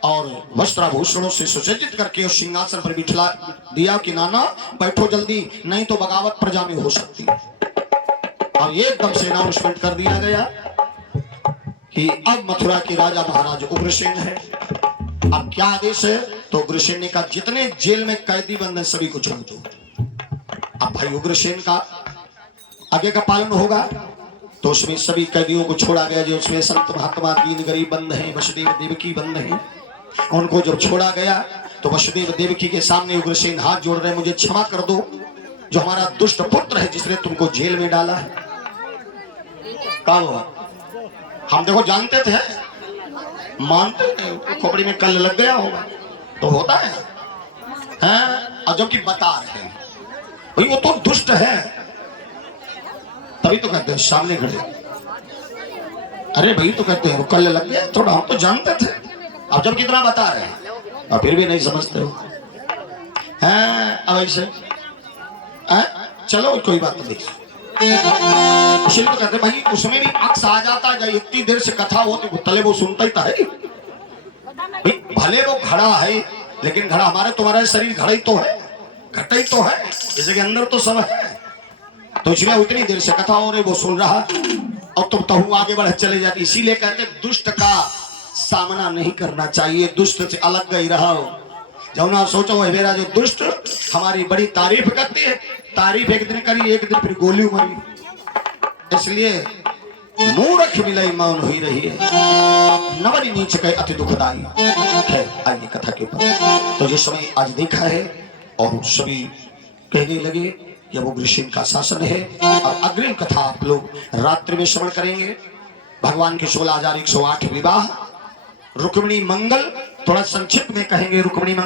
और वस्त्राभूषणों से सुसज्जित करके उस सिंहासन पर बिठा दिया कि नाना बैठो जल्दी, नहीं तो बगावत प्रजा में हो सकती है। और एकदम से अनाउंसमेंट कर दिया गया कि अब मथुरा के राजा महाराज उग्रसेन है। अब क्या आदेश है? तो उग्रसेन ने कहा जितने जेल में कैदी बंद है सभी को छोड़ दो। अब भाई उग्रसेन का आगे का पालन होगा, तो उसमें सभी कैदियों को छोड़ा गया। जो उसमें संत महात्मा दीन गरीब बंद हैं, वसुदेव देवकी बंद हैं, उनको जब छोड़ा गया तो वसुदेव देवकी के सामने उग्रसेन हाथ जोड़ रहे, मुझे क्षमा कर दो, जो हमारा दुष्ट पुत्र है जिसने तुमको जेल में डाला है। कहा हम देखो जानते थे, मानते थे, खोपड़ी में कल लग गया होगा तो होता है। हैं, और जबकि बता रहे हैं भाई वो तो दुष्ट है, तभी तो कहते हैं सामने खड़े। अरे भाई तो कहते हैं वो कल लग गया थोड़ा, हम तो जानते थे, अब जब कितना बता रहे हैं और फिर भी नहीं समझते हो हैं। अब ऐसे चलो कोई बात नहीं, इसलिए तो कहते भाई उसमें भी अक्स आ जाता है, इतनी देर से कथा होती वो तले वो सुनता ही था है। भले वो घड़ा है लेकिन घड़ा हमारे तुम्हारा शरीर घड़ा ही तो है, घटा ही तो है, इसके अंदर तो सब है। तो इसलिए उतनी देर से कथा हो रही वो सुन रहा और तुम तो आगे बढ़ चले जाती। इसीलिए कहते दुष्ट का सामना नहीं करना चाहिए, दुष्ट से अलग गई रहा हो। जब ना सोचो है मेरा जो दुष्ट हमारी बड़ी तारीफ करती है, तारीफ एक दिन करी एक दिन फिर गोली मारी, इसलिए मूर्ख मिलाई मौन हुई रही है, नवरी नीच कहे अति दुखदाई। खैर आइए कथा के ऊपर। तो ये समय आज देखा है और सभी कहने लगे कि वो ऋषि का शासन है, और अग्रिम कथा आप लोग रात्रि में श्रवण करेंगे। भगवान के 16,108 विवाह, रुक्मिणी मंगल, थोड़ा संक्षिप्त में कहेंगे रुक्मिणी मंगल।